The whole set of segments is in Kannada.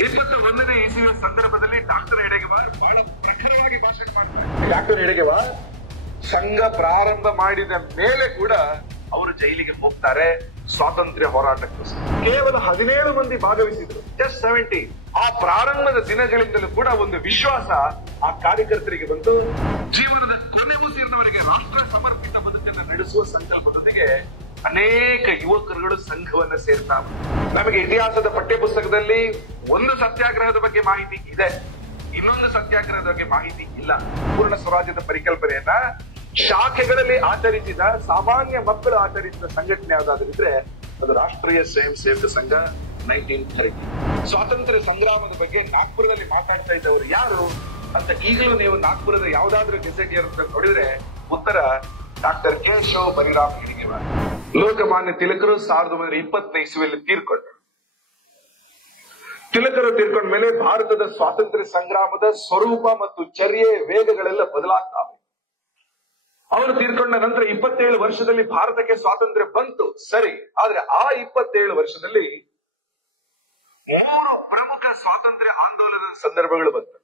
21ನೇ ಇಸವಿಯ ಸಂದರ್ಭದಲ್ಲಿ ಡಾಕ್ಟರ್ ಹೆಡಗೇವಾರ್ ಬಹಳ ಪ್ರಖರವಾಗಿ ಭಾಷಣ ಮಾಡ್ತಾರೆ. ಡಾಕ್ಟರ್ ಹೆಡಗೇವಾರ್ ಸಂಘ ಪ್ರಾರಂಭ ಮಾಡಿದ ಮೇಲೆ ಕೂಡ ಅವರು ಜೈಲಿಗೆ ಹೋಗ್ತಾರೆ ಸ್ವಾತಂತ್ರ್ಯ ಹೋರಾಟಕ್ಕೋಸ್ಕರ. ಕೇವಲ 17 ಮಂದಿ ಭಾಗವಹಿಸಿದ್ರು, ಜಸ್ಟ್ 70. ಆ ಪ್ರಾರಂಭದ ದಿನಗಳಿಂದಲೂ ಕೂಡ ಒಂದು ವಿಶ್ವಾಸ ಆ ಕಾರ್ಯಕರ್ತರಿಗೆ ಬಂತು. ಜೀವನದ ಕೊನೆ ಉಸಿರಿನವರೆಗೆ ರಾಷ್ಟ್ರ ಸಮರ್ಪಿತ ಬದುಕನ್ನು ನಡೆಸುವ ಸಂಕಲ್ಪದೊಂದಿಗೆ ಅನೇಕ ಯುವಕರುಗಳು ಸಂಘವನ್ನ ಸೇರ್ತಾರೆ. ನಮಗೆ ಇತಿಹಾಸದ ಪಠ್ಯಪುಸ್ತಕದಲ್ಲಿ ಒಂದು ಸತ್ಯಾಗ್ರಹದ ಬಗ್ಗೆ ಮಾಹಿತಿ ಇದೆ, ಇನ್ನೊಂದು ಸತ್ಯಾಗ್ರಹದ ಬಗ್ಗೆ ಮಾಹಿತಿ ಇಲ್ಲ. ಪೂರ್ಣ ಸ್ವರಾಜ್ಯದ ಪರಿಕಲ್ಪನೆಯನ್ನ ಶಾಖೆಗಳಲ್ಲಿ ಆಚರಿಸಿದ, ಸಾಮಾನ್ಯ ಮಕ್ಕಳು ಆಚರಿಸಿದ ಸಂಘಟನೆ ಯಾವುದಾದ್ರಿದ್ರೆ ಅದು ರಾಷ್ಟ್ರೀಯ ಸ್ವಯಂ ಸೇವಕ ಸಂಘ 1930. ಸ್ವಾತಂತ್ರ್ಯ ಸಂಗ್ರಾಮದ ಬಗ್ಗೆ ನಾಗ್ಪುರದಲ್ಲಿ ಮಾತಾಡ್ತಾ ಇದ್ದವರು ಯಾರು ಅಂತ ಈಗಲೂ ನೀವು ನಾಗ್ಪುರದ ಯಾವುದಾದ್ರೂ ಗೆಜೆಟ್ ನೋಡಿದ್ರೆ ಉತ್ತರ ಡಾಕ್ಟರ್ ಕೇಶವ್ ಬಲಿರಾಮ್ ಹೆಡಗೇವಾರ್. ಲೋಕಮಾನ್ಯ ತಿಲಕರು 1920ನೇ ಇಸವಿಯಲ್ಲಿ ತೀರ್ಕೊಂಡ್ರು. ತಿಲಕರು ತೀರ್ಕೊಂಡ ಮೇಲೆ ಭಾರತದ ಸ್ವಾತಂತ್ರ್ಯ ಸಂಗ್ರಾಮದ ಸ್ವರೂಪ ಮತ್ತು ಚರ್ಯೆ ವೇಗಗಳೆಲ್ಲ ಬದಲಾಗ್ತಾವೆ. ಅವರು ತೀರ್ಕೊಂಡ ನಂತರ 27 ವರ್ಷದಲ್ಲಿ ಭಾರತಕ್ಕೆ ಸ್ವಾತಂತ್ರ್ಯ ಬಂತು, ಸರಿ. ಆದ್ರೆ ಆ 27 ವರ್ಷದಲ್ಲಿ 3 ಪ್ರಮುಖ ಸ್ವಾತಂತ್ರ್ಯ ಆಂದೋಲನದ ಸಂದರ್ಭಗಳು ಬಂತು.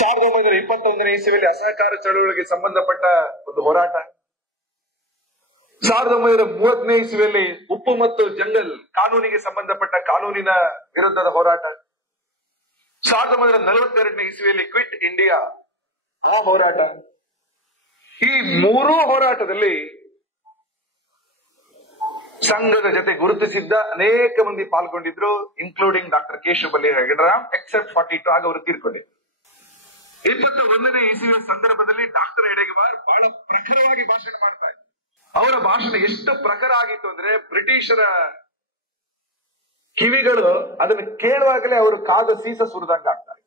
1921ನೇ ಇಸವಿಯಲ್ಲಿ ಅಸಹಕಾರ ಚಳವಳಿಗೆ ಸಂಬಂಧಪಟ್ಟ ಒಂದು ಹೋರಾಟ. 1930ನೇ ಇಸವಿಯಲ್ಲಿ ಉಪ್ಪು ಮತ್ತು ಜಂಗಲ್ ಕಾನೂನಿಗೆ ಸಂಬಂಧಪಟ್ಟ ಕಾನೂನಿನ ವಿರುದ್ಧದ ಹೋರಾಟ. 1942ನೇ ಇಸವಿಯಲ್ಲಿ ಕ್ವಿಟ್ ಇಂಡಿಯಾ ಆ ಹೋರಾಟ. ಈ 3 ಹೋರಾಟದಲ್ಲಿ ಸಂಘದ ಜೊತೆ ಗುರುತಿಸಿದ್ದ ಅನೇಕ ಮಂದಿ ಪಾಲ್ಗೊಂಡಿದ್ರು, including doctor Keshav Baliram, except 42 ಆಗ ಅವರು ತೀರ್ಕೊಂಡಿದ್ರು. 21ನೇ ಇಸವಿಯ ಸಂದರ್ಭದಲ್ಲಿ ಡಾಕ್ಟರ್ ಹೆಡಗೇವಾರ್ ಬಹಳ ಪ್ರಖರವಾಗಿ ಭಾಷಣ ಮಾಡ್ತಾ ಇದ್ರು. ಅವರ ಭಾಷಣ ಎಷ್ಟು ಪ್ರಖರ ಆಗಿತ್ತು ಅಂದ್ರೆ ಬ್ರಿಟಿಷರ ಕಿವಿಗಳು ಅದನ್ನು ಕೇಳುವಾಗಲೇ ಅವರು ಕಾದ ಸೀಸ ಸುರಿದಂಗ ಆಗ್ತಾರೆ.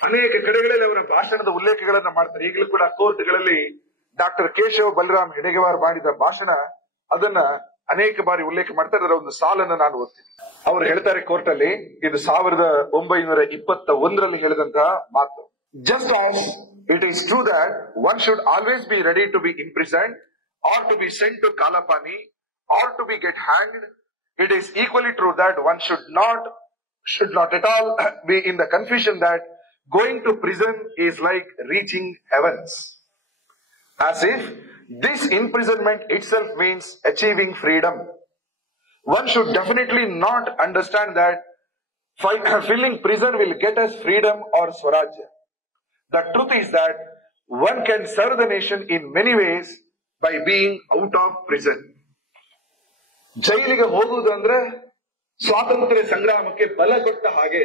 ಅನೇಕ ಕಡೆಗಳಲ್ಲಿ ಅವರ ಭಾಷಣದ ಉಲ್ಲೇಖಗಳನ್ನ ಮಾಡ್ತಾರೆ. ಈಗಲೂ ಕೂಡ ಕೋರ್ಟ್ಗಳಲ್ಲಿ ಡಾಕ್ಟರ್ ಕೇಶವ್ ಬಲಿರಾಮ್ ಹೆಡಗೇವಾರ್ ಮಾಡಿದ ಭಾಷಣ ಅದನ್ನ ಅನೇಕ ಬಾರಿ ಉಲ್ಲೇಖ ಮಾಡ್ತಾರೆ. ಅದರ ಒಂದು ಸಾಲನ್ನು ನಾನು ಓದ್ತೀನಿ. ಅವರು ಹೇಳ್ತಾರೆ ಕೋರ್ಟ್ ಅಲ್ಲಿ, ಇದು 1921ರಲ್ಲಿ ಹೇಳಿದಂತಹ ಮಾತು. Just as it is true that one should always be ready to be imprisoned or to be sent to Kalapani or to be get hanged, it is equally true that one should not at all be in the confusion that going to prison is like reaching heavens, as if this imprisonment itself means achieving freedom. One should definitely not understand that filling prison will get us freedom or Swarajya. The truth is that one can serve the nation in many ways by being out of prison. ಜೈಲಿಗೆ ಹೋಗುವುದು ಅಂದ್ರೆ ಸ್ವಾತಂತ್ರ್ಯ ಸಂಗ್ರಾಮಕ್ಕೆ ಬಲ ಕೊಟ್ಟ ಹಾಗೆ.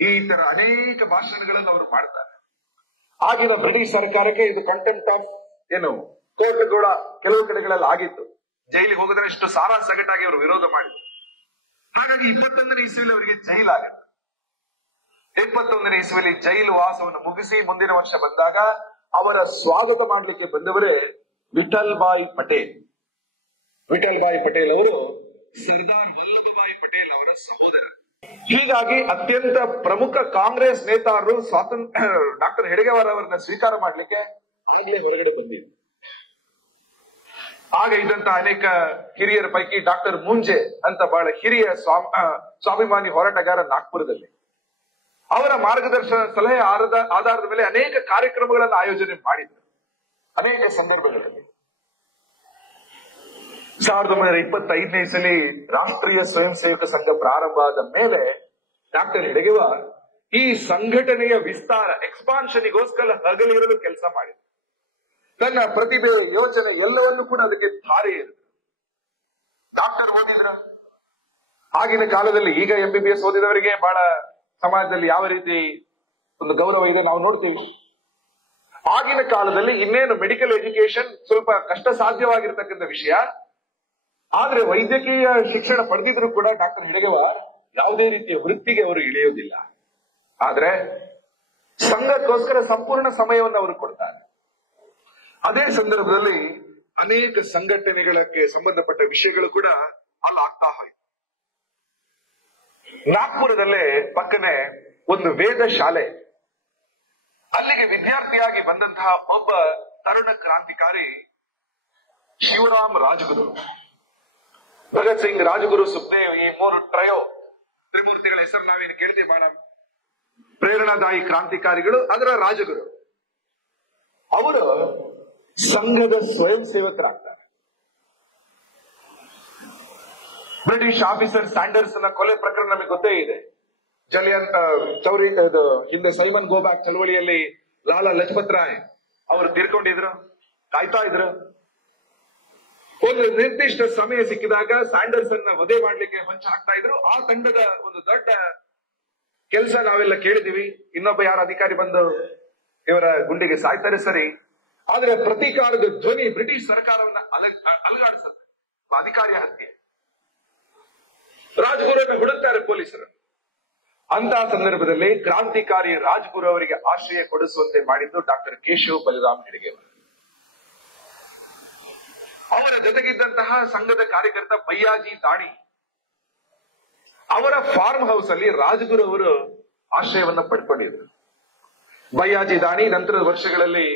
ಈ ತರ ಅನೇಕ ಭಾಷಣಗಳನ್ನು ಅವರು ಮಾಡ್ತಾರೆ. ಆಗಿನ ಬ್ರಿಟಿಷ್ ಸರ್ಕಾರಕ್ಕೆ ಇದು ಕಂಟೆಂಪ್ಟ್ ಆಫ್ ಕೋರ್ಟ್ ಕೂಡ ಕೆಲವು ಕಡೆಗಳಲ್ಲಿ ಆಗಿತ್ತು. ಜೈಲಿಗೆ ಹೋಗೋದ್ರೆ ಇಷ್ಟು ಸಾರಾ ಸಗಟಾಗಿ ಅವರು ವಿರೋಧ ಮಾಡಿದ್ರು. ಹಾಗಾಗಿ 21ನೇ ಇಸವಿಯಲ್ಲಿ ಅವರಿಗೆ ಜೈಲಾಗುತ್ತೆ. 21ನೇ ಇಸವಿಯಲ್ಲಿ ಜೈಲು ವಾಸವನ್ನು ಮುಗಿಸಿ ಮುಂದಿನ ವರ್ಷ ಬಂದಾಗ ಅವರ ಸ್ವಾಗತ ಮಾಡಲಿಕ್ಕೆ ಬಂದವರೇ ವಿಠಲ್ ಭಾಯ್ ಪಟೇಲ್. ವಿಠಲ್ ಭಾಯ್ ಪಟೇಲ್ ಅವರು ಸರ್ದಾರ್ ವಲ್ಲಭಭಾಯ್ ಪಟೇಲ್ ಅವರ ಸಹೋದರ. ಹೀಗಾಗಿ ಅತ್ಯಂತ ಪ್ರಮುಖ ಕಾಂಗ್ರೆಸ್ ನೇತಾರರು ಡಾಕ್ಟರ್ ಹೆಡಗೇವಾರ್ ಅವರನ್ನ ಸ್ವೀಕಾರ ಮಾಡಲಿಕ್ಕೆ ಆಗಲೇ ಹೊರಗಡೆ ಬಂದಿದ್ರು. ಆಗ ಇದ್ದಂತಹ ಅನೇಕ ಹಿರಿಯರ ಪೈಕಿ ಡಾಕ್ಟರ್ ಮುಂಜೆ ಅಂತ ಬಹಳ ಹಿರಿಯ ಸ್ವಾಭಿಮಾನಿ ಹೋರಾಟಗಾರ ನಾಗ್ಪುರದಲ್ಲಿ, ಅವರ ಮಾರ್ಗದರ್ಶನ ಸಲಹೆ ಆಧಾರದ ಮೇಲೆ ಅನೇಕ ಕಾರ್ಯಕ್ರಮಗಳನ್ನು ಆಯೋಜನೆ ಮಾಡಿದ್ರು. ಅನೇಕ ಸಂದರ್ಭಗಳಲ್ಲಿ 1925ನೇ ಇಸಲಿ ರಾಷ್ಟ್ರೀಯ ಸ್ವಯಂ ಸೇವಕ ಸಂಘ ಪ್ರಾರಂಭ ಆದ ಮೇಲೆ ಡಾಕ್ಟರ್ ಹೆಡಗೇವಾರ್ ಈ ಸಂಘಟನೆಯ ವಿಸ್ತಾರ ಎಕ್ಸ್ಪಾನ್ಷನ್ಗೋಸ್ಕರ ಹಗಲಿರಲು ಕೆಲಸ ಮಾಡಿದ್ರು. ತನ್ನ ಪ್ರತಿಭೆ, ಯೋಚನೆ ಎಲ್ಲವನ್ನೂ ಕೂಡ ಅದಕ್ಕೆ ಧಾರೆ ಇರುತ್ತೆ. ಡಾಕ್ಟರ್ ಓದಿದ್ರ ಆಗಿನ ಕಾಲದಲ್ಲಿ, ಈಗ MBBS ಓದಿದವರಿಗೆ ಬಹಳ ಸಮಾಜದಲ್ಲಿ ಯಾವ ರೀತಿ ಒಂದು ಗೌರವ ಇದೆ ನಾವು ನೋಡ್ತೀವಿ. ಆಗಿನ ಕಾಲದಲ್ಲಿ ಇನ್ನೇನು ಮೆಡಿಕಲ್ ಎಜುಕೇಶನ್ ಸ್ವಲ್ಪ ಕಷ್ಟ ಸಾಧ್ಯವಾಗಿರ್ತಕ್ಕಂಥ ವಿಷಯ. ಆದ್ರೆ ವೈದ್ಯಕೀಯ ಶಿಕ್ಷಣ ಪಡೆದಿದ್ರು ಕೂಡ ಡಾಕ್ಟರ್ ಹೆಡಗೇವಾರ್ ಯಾವುದೇ ರೀತಿಯ ವೃತ್ತಿಗೆ ಅವರು ಇಳಿಯೋದಿಲ್ಲ. ಆದ್ರೆ ಸಂಘಕ್ಕೋಸ್ಕರ ಸಂಪೂರ್ಣ ಸಮಯವನ್ನು ಅವರು ಕೊಡ್ತಾರೆ. ಅದೇ ಸಂದರ್ಭದಲ್ಲಿ ಅನೇಕ ಸಂಘಟನೆಗಳಿಗೆ ಸಂಬಂಧಪಟ್ಟ ವಿಷಯಗಳು ಕೂಡ ಅಲ್ಲಾಗ್ತಾ ಹೋಯ್ತು. ನಾಗ್ಪುರದಲ್ಲೇ ಪಕ್ಕನೆ ಒಂದು ವೇದ ಶಾಲೆ. ಅಲ್ಲಿಗೆ ವಿದ್ಯಾರ್ಥಿಯಾಗಿ ಬಂದಂತಹ ಒಬ್ಬ ತರುಣ ಕ್ರಾಂತಿಕಾರಿ ಶಿವರಾಮ್ ರಾಜಗುರು, ಭಗತ್ ಸಿಂಗ್, ರಾಜಗುರು, ಸುಖದೇವ್, ಈ 3 ಟ್ರಯೋ ತ್ರಿಮೂರ್ತಿಗಳ ಹೆಸರು ನಾವೇನು ಕೇಳ್ತೀವಿ ಮಾಡೋಣ, ಪ್ರೇರಣಾದಾಯಿ ಕ್ರಾಂತಿಕಾರಿಗಳು, ಅದರ ರಾಜಗುರು. ಅವರು ಸಂಘದ ಸ್ವಯಂ ಸೇವಕರಾಗ್ತಾರೆ. ಬ್ರಿಟಿಷ್ ಆಫೀಸರ್ ಸ್ಯಾಂಡರ್ಸ್ ನ ಕೊಲೆ ಪ್ರಕರಣ ನಮಗೆ ಗೊತ್ತೇ ಇದೆ. ಜಲಿಯನ್ ಚೌರಿ ಹಿಂದೆ ಸೈಮನ್ ಗೋಬ್ಯಾಕ್ ಚಳವಳಿಯಲ್ಲಿ ಲಾಲಾ ಲಜಪತ್ ರಾಯ್ ಅವರು ತೀರ್ಕೊಂಡಿದ್ರು, ಕಾಯ್ತಾ ಇದ್ರು. ಒಂದು ನಿರ್ದಿಷ್ಟ ಸಮಯ ಸಿಕ್ಕಿದಾಗ ಸ್ಯಾಂಡರ್ಸ್ ಅನ್ನ ವಧೆ ಮಾಡ್ಲಿಕ್ಕೆ ಹೊಂಚ ಹಾಕ್ತಾ ಇದ್ರು. ಆ ತಂಡದ ಒಂದು ದೊಡ್ಡ ಕೆಲಸ ನಾವೆಲ್ಲ ಕೇಳಿದೀವಿ. ಇನ್ನೊಬ್ಬ ಯಾರ ಅಧಿಕಾರಿ ಬಂದು ಇವರ ಗುಂಡಿಗೆ ಸಾಯ್ತಾರೆ, ಸರಿ. ಆದ್ರೆ ಪ್ರತೀಕಾರದ ಧ್ವನಿ ಬ್ರಿಟಿಷ್ ಸರ್ಕಾರವನ್ನ ಅಲುಗಾಡಿಸುತ್ತೆ. ಅಧಿಕಾರಿಯ ಹತ್ಯೆ. ರಾಜ್ಗುರುವನ್ನ ಹುಡುಕ್ತಾರೆ ಪೊಲೀಸರು. ಅಂತಹ ಸಂದರ್ಭದಲ್ಲಿ ಕ್ರಾಂತಿಕಾರಿ ರಾಜ್ಗುರು ಅವರಿಗೆ ಆಶ್ರಯ ಕೊಡಿಸುವಂತೆ ಮಾಡಿದ್ದು ಡಾಕ್ಟರ್ ಕೇಶವ್ ಬಲಿರಾಮ್ ಹೆಡ್ಗೆ ಅವರು. ಅವರ ಜೊತೆಗಿದ್ದಂತಹ ಸಂಘದ ಕಾರ್ಯಕರ್ತ ಬಯ್ಯಾಜಿ ದಾಣಿ, ಅವರ ಫಾರ್ಮ್ ಹೌಸ್ ಅಲ್ಲಿ ರಾಜ್ಗುರು ಅವರು ಆಶ್ರಯವನ್ನ ಪಡ್ಕೊಂಡಿದ್ರು. ಬಯ್ಯಾಜಿ ದಾಣಿ ನಂತರದ ವರ್ಷಗಳಲ್ಲಿ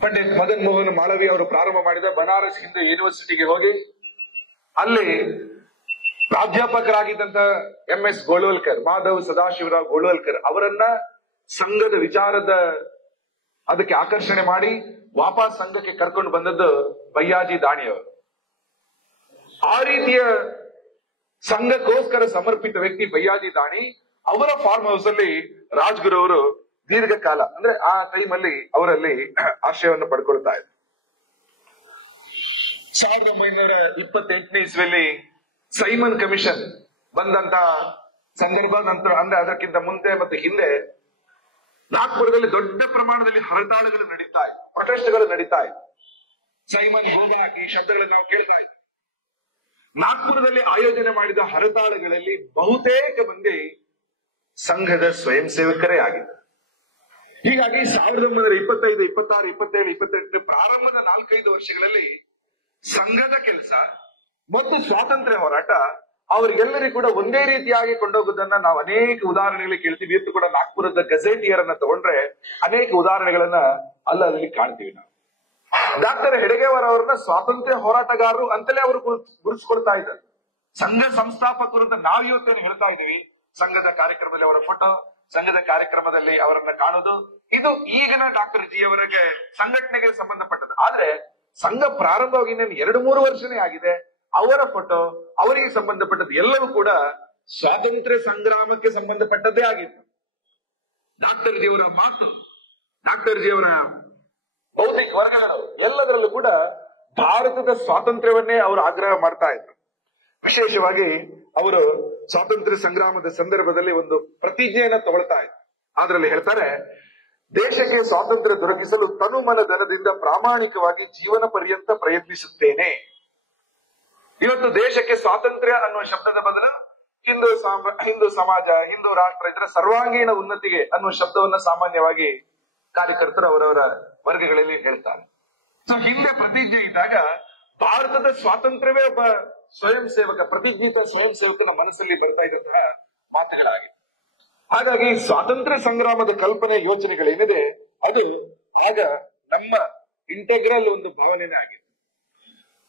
ಪಂಡಿತ್ ಮದನ್ ಮೋಹನ್ ಮಾಳವೀಯ ಅವರು ಪ್ರಾರಂಭ ಮಾಡಿದ ಬನಾರಸ್ ಹಿಂದೂ ಯೂನಿವರ್ಸಿಟಿಗೆ ಹೋಗಿ ಅಲ್ಲಿ ಪ್ರಾಧ್ಯಾಪಕರಾಗಿದ್ದಂತಹ MS ಗೋಳ್ವಲ್ಕರ್, ಮಾಧವ್ ಸದಾಶಿವರಾವ್ ಗೋಳ್ವಲ್ಕರ್ ಅವರನ್ನ ಸಂಘದ ವಿಚಾರದ ಅದಕ್ಕೆ ಆಕರ್ಷಣೆ ಮಾಡಿ ವಾಪಸ್ ಸಂಘಕ್ಕೆ ಕರ್ಕೊಂಡು ಬಂದದ್ದು ಬಯ್ಯಾಜಿ ದಾಣಿಯವರು. ಆ ರೀತಿಯ ಸಂಘಕ್ಕೋಸ್ಕರ ಸಮರ್ಪಿತ ವ್ಯಕ್ತಿ ಬಯ್ಯಾಜಿ ದಾಣಿ. ಅವರ ಫಾರ್ಮ್ ಹೌಸ್ ಅಲ್ಲಿ ರಾಜ್ಗುರು ಅವರು ದೀರ್ಘಕಾಲ, ಅಂದ್ರೆ ಆ ಟೈಮ್ ಅಲ್ಲಿ ಅವರಲ್ಲಿ ಆಶ್ರಯವನ್ನು ಪಡ್ಕೊಳ್ತಾ ಇದ್ರು. 1928ನೇ ಇಸ್ವಿಯಲ್ಲಿ ಸೈಮನ್ ಕಮಿಷನ್ ಬಂದಂತ ಸಂದರ್ಭ ನಂತರ, ಅಂದ್ರೆ ಅದಕ್ಕಿಂತ ಮುಂದೆ ಮತ್ತೆ ಹಿಂದೆ ನಾಗ್ಪುರದಲ್ಲಿ ದೊಡ್ಡ ಪ್ರಮಾಣದಲ್ಲಿ ಹರತಾಳಗಳು ನಡೀತಾ ಇತ್ತು, ಪ್ರೊಟೆಸ್ಟ್ಗಳು ನಡೀತಾ ಇತ್ತು. ಸೈಮನ್ ಗೋಬ್ಯಾಕ್ ಈ ಶಬ್ದಗಳನ್ನು ನಾವು ಕೇಳ್ತಾ ಇದ್ವಿ. ನಾಗ್ಪುರದಲ್ಲಿ ಆಯೋಜನೆ ಮಾಡಿದ ಹರತಾಳಗಳಲ್ಲಿ ಬಹುತೇಕ ಮಂದಿ ಸಂಘದ ಸ್ವಯಂ ಸೇವಕರೇ ಆಗಿದ್ದರು. ಹೀಗಾಗಿ 1925, 26, 27, 28 ಪ್ರಾರಂಭದ 4-5 ವರ್ಷಗಳಲ್ಲಿ ಸಂಘದ ಕೆಲಸ ಮತ್ತು ಸ್ವಾತಂತ್ರ್ಯ ಹೋರಾಟ ಅವರಿಗೆಲ್ಲರಿಗೂ ಕೂಡ ಒಂದೇ ರೀತಿಯಾಗಿ ಕೊಂಡೋಗುವುದನ್ನ ನಾವು ಅನೇಕ ಉದಾಹರಣೆಗಳಿಗೆ ಕೇಳ್ತೀವಿ. ಇವತ್ತು ಕೂಡ ನಾಗ್ಪುರದ ಗಜೆಟಿಯರ್ ಅನ್ನ ತಗೊಂಡ್ರೆ ಅನೇಕ ಉದಾಹರಣೆಗಳನ್ನ ಅಲ್ಲಲ್ಲಿ ಕಾಣ್ತೀವಿ ನಾವು. ಡಾಕ್ಟರ್ ಹೆಡ್ಗೇವಾರ್ ಅವರನ್ನ ಸ್ವಾತಂತ್ರ್ಯ ಹೋರಾಟಗಾರರು ಅಂತಲೇ ಅವರು ಗುರುತಿಸ್ಕೊಳ್ತಾ ಇದ್ದಾರೆ. ಸಂಘ ಸಂಸ್ಥಾಪಕರು ಅಂತ ನಾವು ಇವತ್ತು ಹೇಳ್ತಾ ಇದ್ದೀವಿ. ಸಂಘದ ಕಾರ್ಯಕ್ರಮದಲ್ಲಿ ಅವರ ಫೋಟೋ, ಸಂಘದ ಕಾರ್ಯಕ್ರಮದಲ್ಲಿ ಅವರನ್ನ ಕಾಣೋದು, ಇದು ಈಗಿನ ಡಾಕ್ಟರ್ ಜಿ ಅವರಿಗೆ ಸಂಘಟನೆಗೆ ಸಂಬಂಧಪಟ್ಟದ್ದು. ಆದ್ರೆ ಸಂಘ ಪ್ರಾರಂಭವಾಗಿ ಇನ್ನೇನು 2-3 ವರ್ಷನೇ ಆಗಿದೆ. ಅವರ ಫೋಟೋ, ಅವರಿಗೆ ಸಂಬಂಧಪಟ್ಟದ್ದು ಎಲ್ಲವೂ ಕೂಡ ಸ್ವಾತಂತ್ರ್ಯ ಸಂಗ್ರಾಮಕ್ಕೆ ಸಂಬಂಧಪಟ್ಟದ್ದೇ ಆಗಿತ್ತು. ಡಾಕ್ಟರ್ ಜಿ ಅವರ ಮಾತು, ಡಾಕ್ಟರ್ ಜಿ ಅವರ ಬೌದ್ಧಿಕ ವರ್ಗಗಳು ಎಲ್ಲದರಲ್ಲೂ ಕೂಡ ಭಾರತದ ಸ್ವಾತಂತ್ರ್ಯವನ್ನೇ ಅವರು ಆಗ್ರಹ ಮಾಡ್ತಾ ಇದ್ರು. ವಿಶೇಷವಾಗಿ ಅವರು ಸ್ವಾತಂತ್ರ್ಯ ಸಂಗ್ರಾಮದ ಸಂದರ್ಭದಲ್ಲಿ ಒಂದು ಪ್ರತಿಜ್ಞೆಯನ್ನ ತಗೊಳ್ತಾ ಇದ್ರು. ಅದರಲ್ಲಿ ಹೇಳ್ತಾರೆ, ದೇಶಕ್ಕೆ ಸ್ವಾತಂತ್ರ್ಯ ದೊರಕಿಸಲು ತನುಮನ ಧನದಿಂದ ಪ್ರಾಮಾಣಿಕವಾಗಿ ಜೀವನ ಪರ್ಯಂತ ಪ್ರಯತ್ನಿಸುತ್ತೇನೆ. ಇವತ್ತು ದೇಶಕ್ಕೆ ಸ್ವಾತಂತ್ರ್ಯ ಅನ್ನುವ ಶಬ್ದದ ಬದಲು ಹಿಂದೂ ಸಮಾಜ, ಹಿಂದೂ ರಾಷ್ಟ್ರ, ಇದರ ಸರ್ವಾಂಗೀಣ ಉನ್ನತಿಗೆ ಅನ್ನುವ ಶಬ್ದವನ್ನ ಸಾಮಾನ್ಯವಾಗಿ ಕಾರ್ಯಕರ್ತರು ಅವರವರ ವರ್ಗಗಳಲ್ಲಿ ಹೇಳ್ತಾರೆ. ಸೊ ಹಿಂದೆ ಪ್ರತಿಜ್ಞೆ ಇದ್ದಾಗ ಭಾರತದ ಸ್ವಾತಂತ್ರ್ಯವೇ ಒಬ್ಬ ಸ್ವಯಂ ಸೇವಕ, ಪ್ರತಿಜ್ಞಿತ ಸ್ವಯಂ ಸೇವಕನ ಮನಸ್ಸಲ್ಲಿ ಬರ್ತಾ ಇದ್ದಂತಹ ಮಾತುಗಳಾಗಿವೆ. ಹಾಗಾಗಿ ಸ್ವಾತಂತ್ರ್ಯ ಸಂಗ್ರಾಮದ ಕಲ್ಪನೆ, ಯೋಚನೆಗಳೇನಿದೆ ಅದು ಆಗ ನಮ್ಮ ಇಂಟೆಗ್ರಲ್ ಒಂದು ಭಾವನೆನೇ ಆಗಿದೆ.